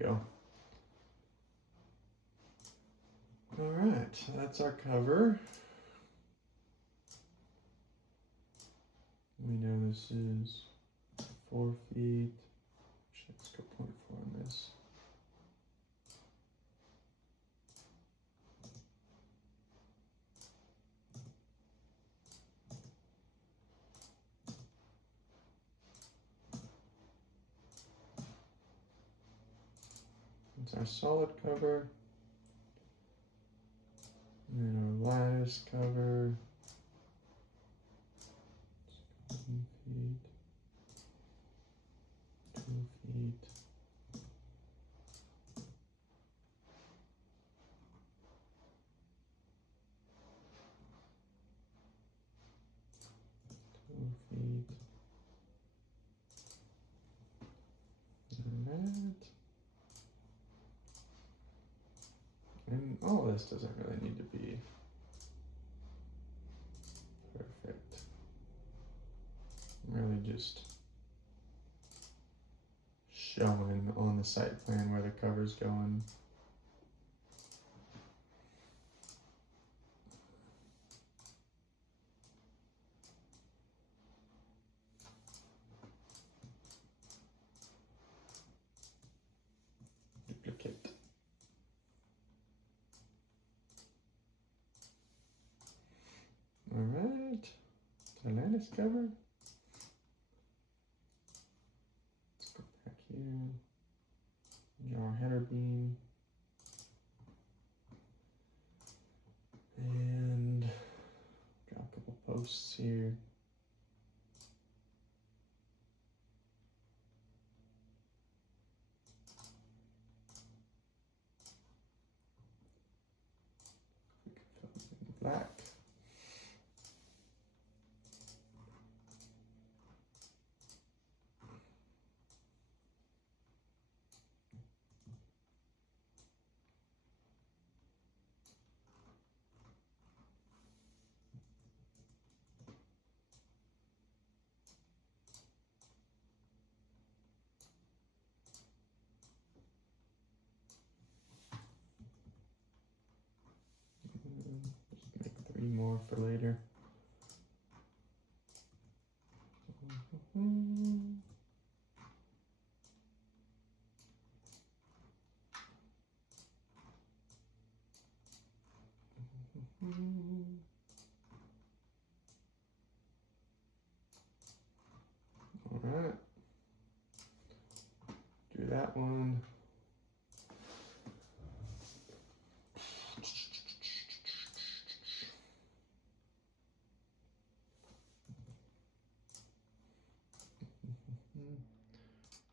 go. All right, so that's our cover. We know this is 4 feet. Let's go 0.4 on this. It's our solid cover. And then our lattice cover. 2 feet. 2 feet. 2 feet. And that. And all this doesn't really need to be perfect. I'm really just showing on the site plan where the cover's going. Duplicate. All right, the lattice cover. Let's go back here. Draw our header beam. And draw a couple posts here. We can fill them in black. Just make 3 more for later. All right, do that one.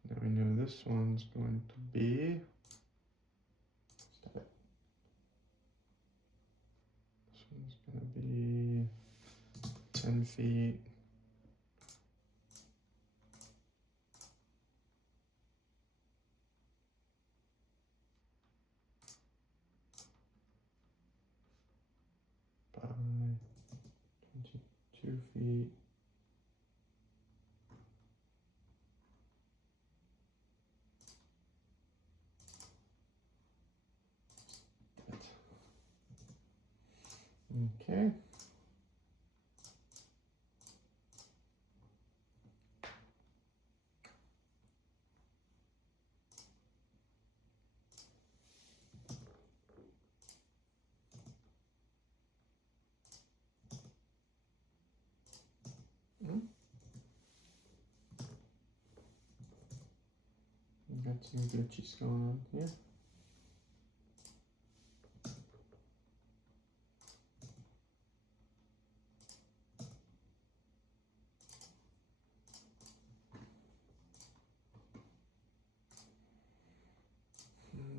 Now we know this one's going to be, stop it. This one's going to be 10 feet. By 22 feet. Okay. Got some glitches going on here.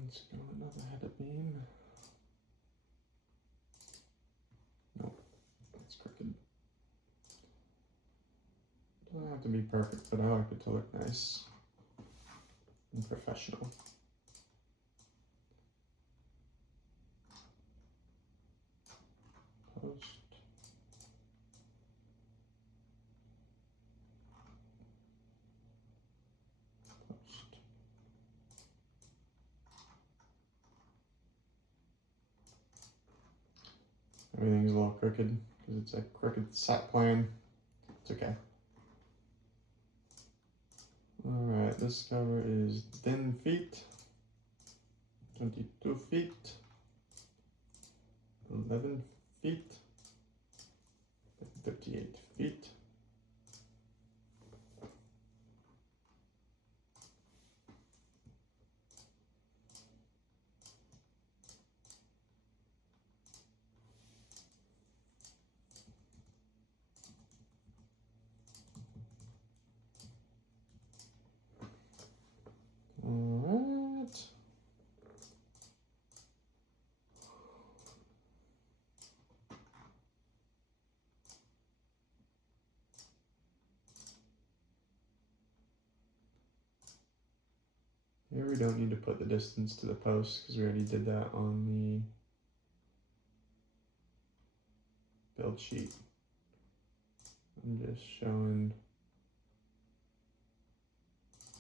Let's go another header beam. Nope, it's crooked. Doesn't have to be perfect, but I like it to look nice and professional. Post. Post. Everything's a little crooked because it's a crooked sat plan. It's okay. Alright, this cover is 10 feet, 22 feet, 11 feet, 58 feet. Alright. Here we don't need to put the distance to the post because we already did that on the build sheet. I'm just showing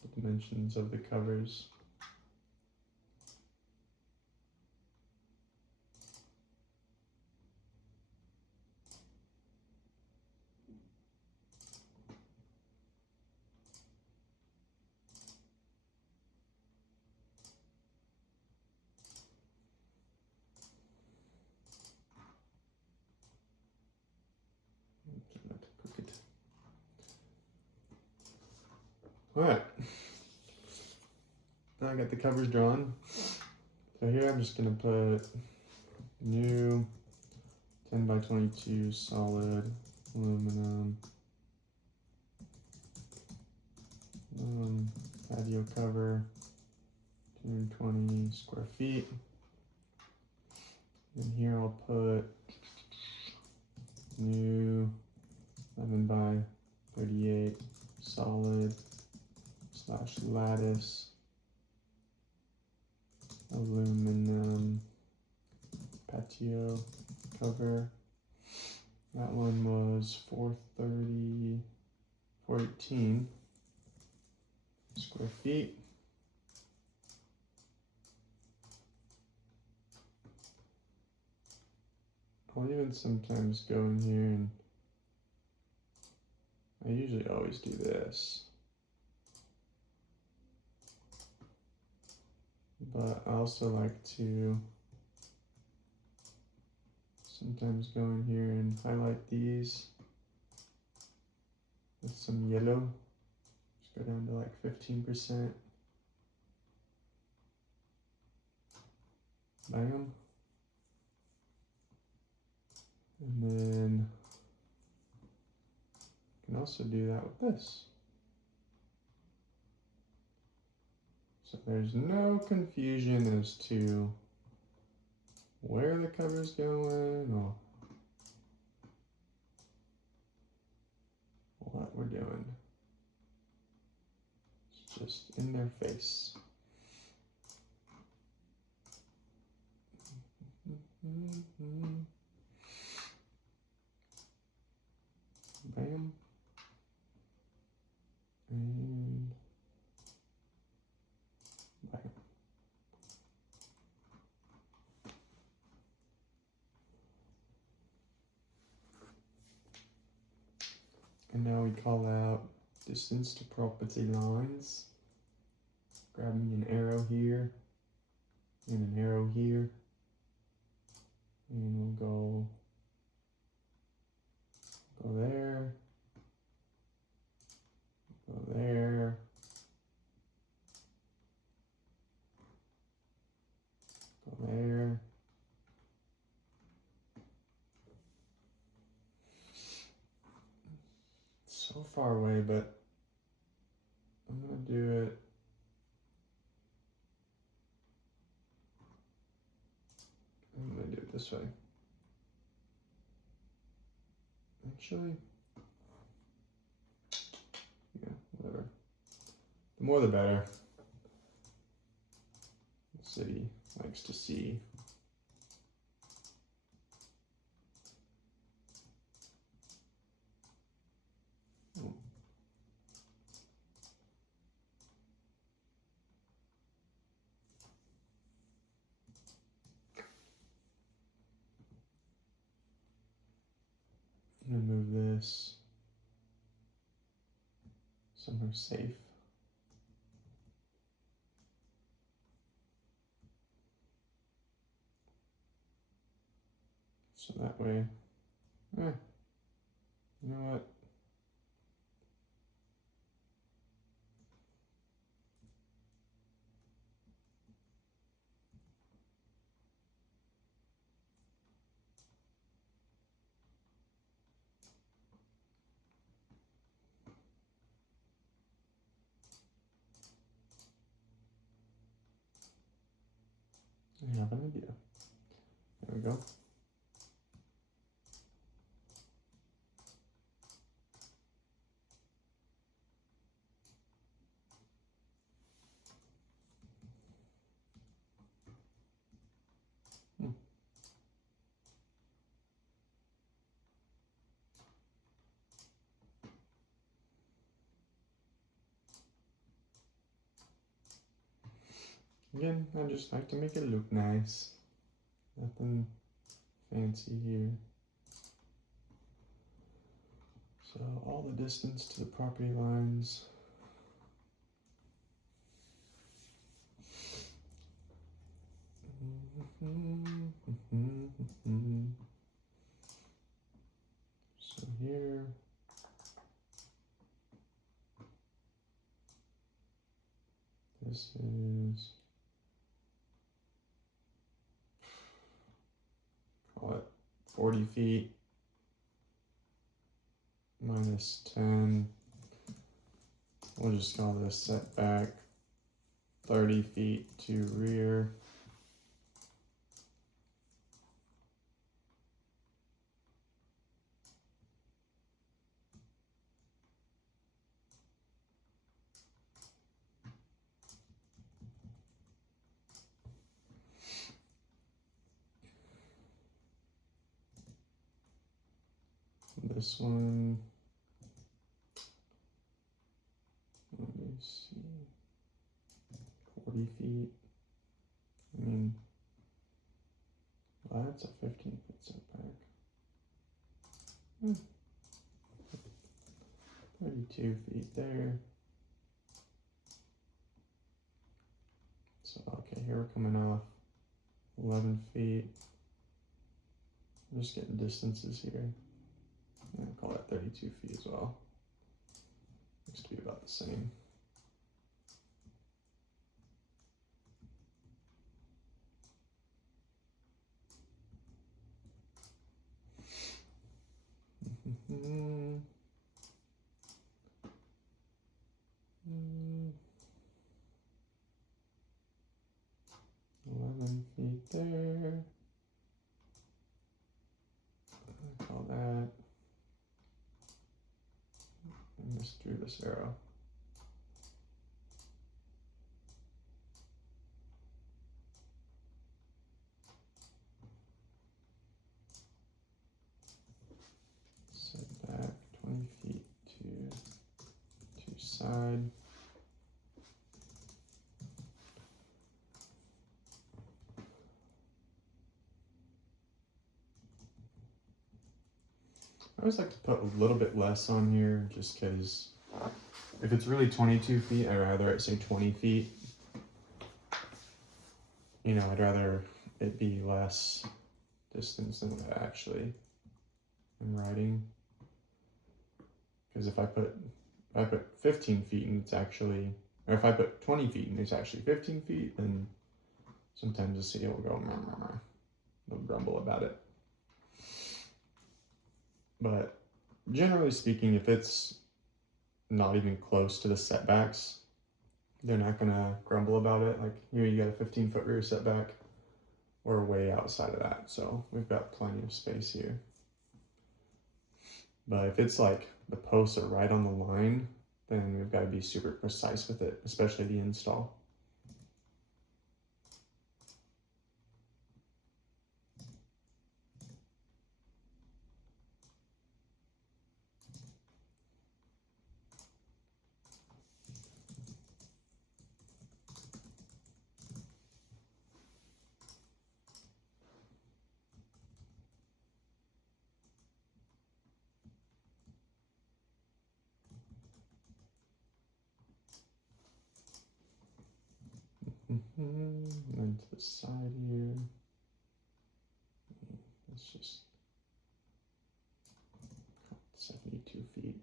the dimensions of the covers. Alright, now I got the covers drawn. So here I'm just going to put new 10 by 22 solid aluminum patio cover, 220 square feet. And here I'll put new 11 by 38 solid / lattice aluminum patio cover. That one was 418 square feet. I'll even sometimes go in here and I usually always do this. But I also like to sometimes go in here and highlight these with some yellow. Just go down to like 15%. Bam. And then you can also do that with this. So there's no confusion as to where the cover's going or what we're doing. It's just in their face. Bam. And bam. And now we call out distance to property lines. Grab me an arrow here and an arrow here. And we'll go there, go there, go there. It's so far away, but I'm gonna do it. I'm gonna do it this way. Actually, yeah, whatever. The more the better. The city likes to see. Oh. this somewhere safe. So that way, you know what? I have an idea. There we go. Again, I just like to make it look nice. Nothing fancy here. So all the distance to the property lines. So here, this is, call it 40 feet minus 10. We'll just call this setback 30 feet to rear. This one, let me see, 40 feet. I mean, well, that's a 15-foot setback. 32 feet there. So, okay, here we're coming off 11 feet. I'm just getting distances here. I'll call that 32 feet as well. Looks to be about the same. Mm-hmm. 11 feet there. I'll call that. And just drew this arrow. Setback 20 feet to side. I always like to put a little bit less on here just because if it's really 22 feet, I'd rather it say 20 feet. You know, I'd rather it be less distance than what I actually am writing. Because if I put 15 feet and it's actually, or if I put 20 feet and it's actually 15 feet, then sometimes the city will go, they'll grumble about it. But generally speaking, if it's not even close to the setbacks, they're not gonna grumble about it. Like here you got a 15-foot rear setback. We're way outside of that, so we've got plenty of space here. But if it's like the posts are right on the line, then we've got to be super precise with it, especially the install. And then to the side here. Let's just 72 feet.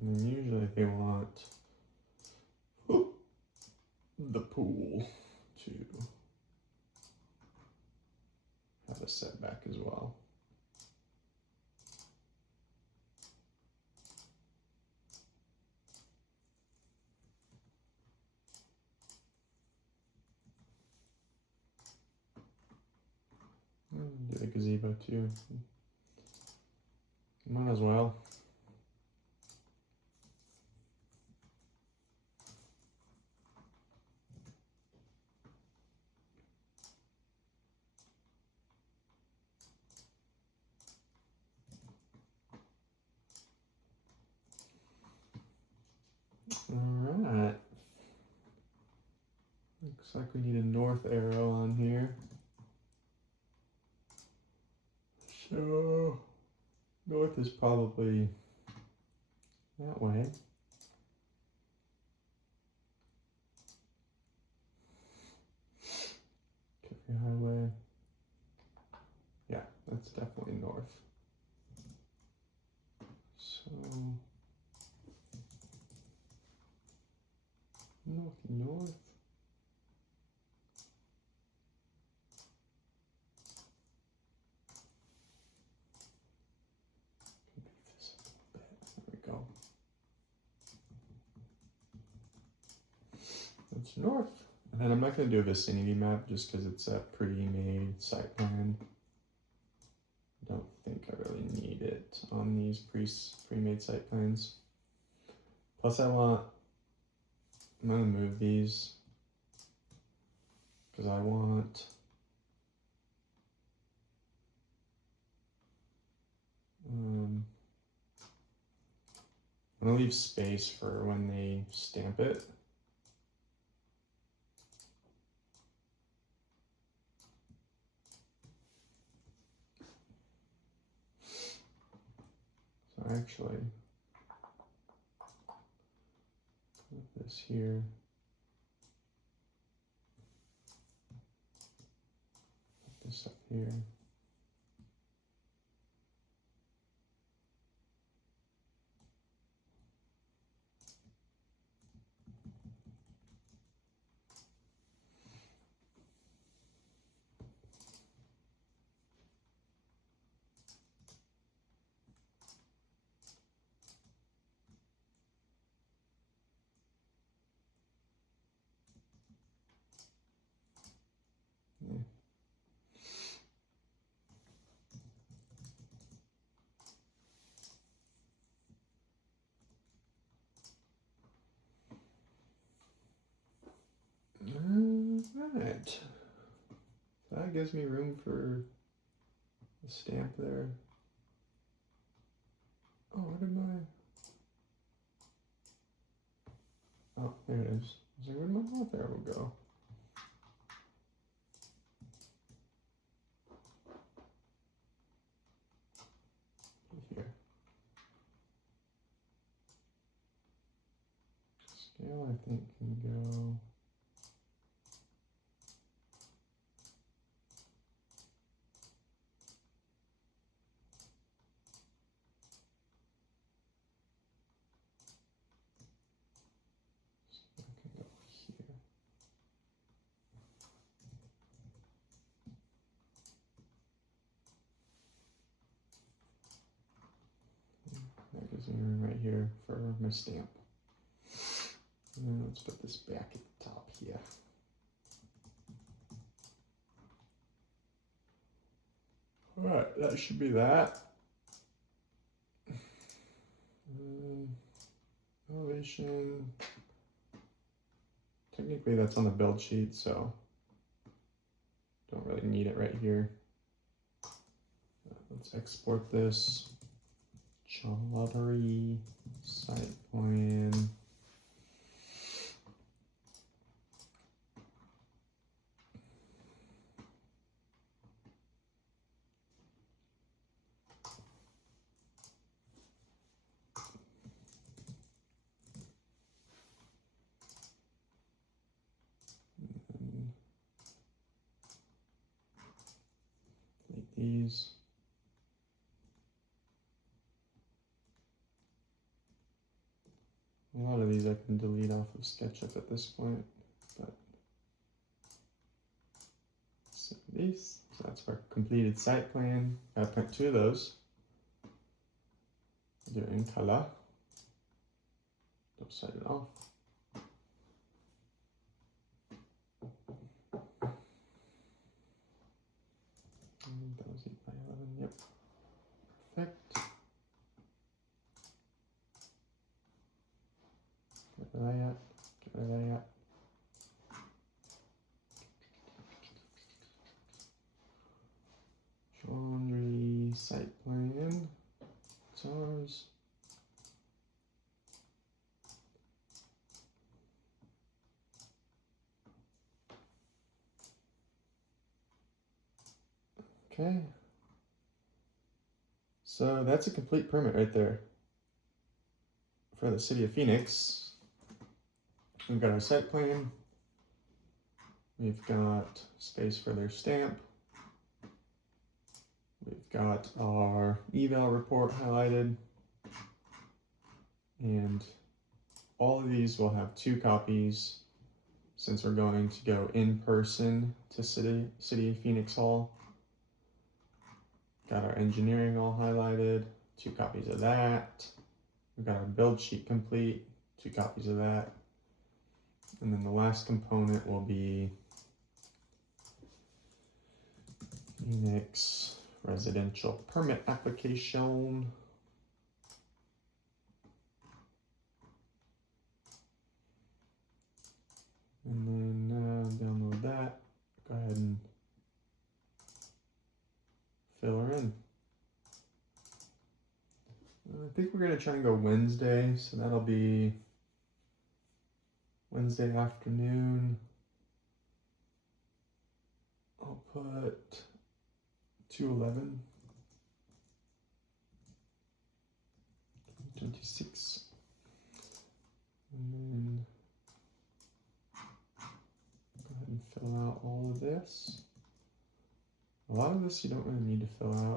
And then usually they want the pool to have a setback as well. Do a gazebo too. Might as well. Alright. Looks like we need a north arrow on here. So, north is probably that way. Country Highway. Yeah, that's definitely north. So, north. There we go. That's north. And I'm not going to do a vicinity map just because it's a pre-made site plan. I don't think I really need it on these pre-made site plans. Plus I'm going to move these because I want I'm going to leave space for when they stamp it. So actually, put this here. Put this up here. Alright. So that gives me room for the stamp there. Oh, where did my... Oh, there it is. I was like, where did my north arrow go? Here. Scale, I think, can go... That gives me room right here for my stamp. And then let's put this back at the top here. Alright, that should be that. Elevation. Technically that's on the build sheet, so don't really need it right here. Let's export this. Lottery site plan. these. A lot of these I can delete off of SketchUp at this point, but so these, so that's our completed site plan. Gotta print 2 of those. Do it in color. Don't set it off. That was 8 by 11, yep. Perfect. Get rid of that. Get rid of that. Laundry site plan. It's ours. Okay. So that's a complete permit right there for the city of Phoenix. We've got our site plan. We've got space for their stamp. We've got our eval report highlighted. And all of these will have 2 copies since we're going to go in person to City of Phoenix Hall. Got our engineering all highlighted, 2 copies of that. We've got our build sheet complete, 2 copies of that. And then the last component will be Phoenix residential permit application. And then download that. Go ahead and fill her in. I think we're going to try and go Wednesday, so that'll be Wednesday afternoon. I'll put 2/11, 26, and then go ahead and fill out all of this. A lot of this you don't really need to fill out.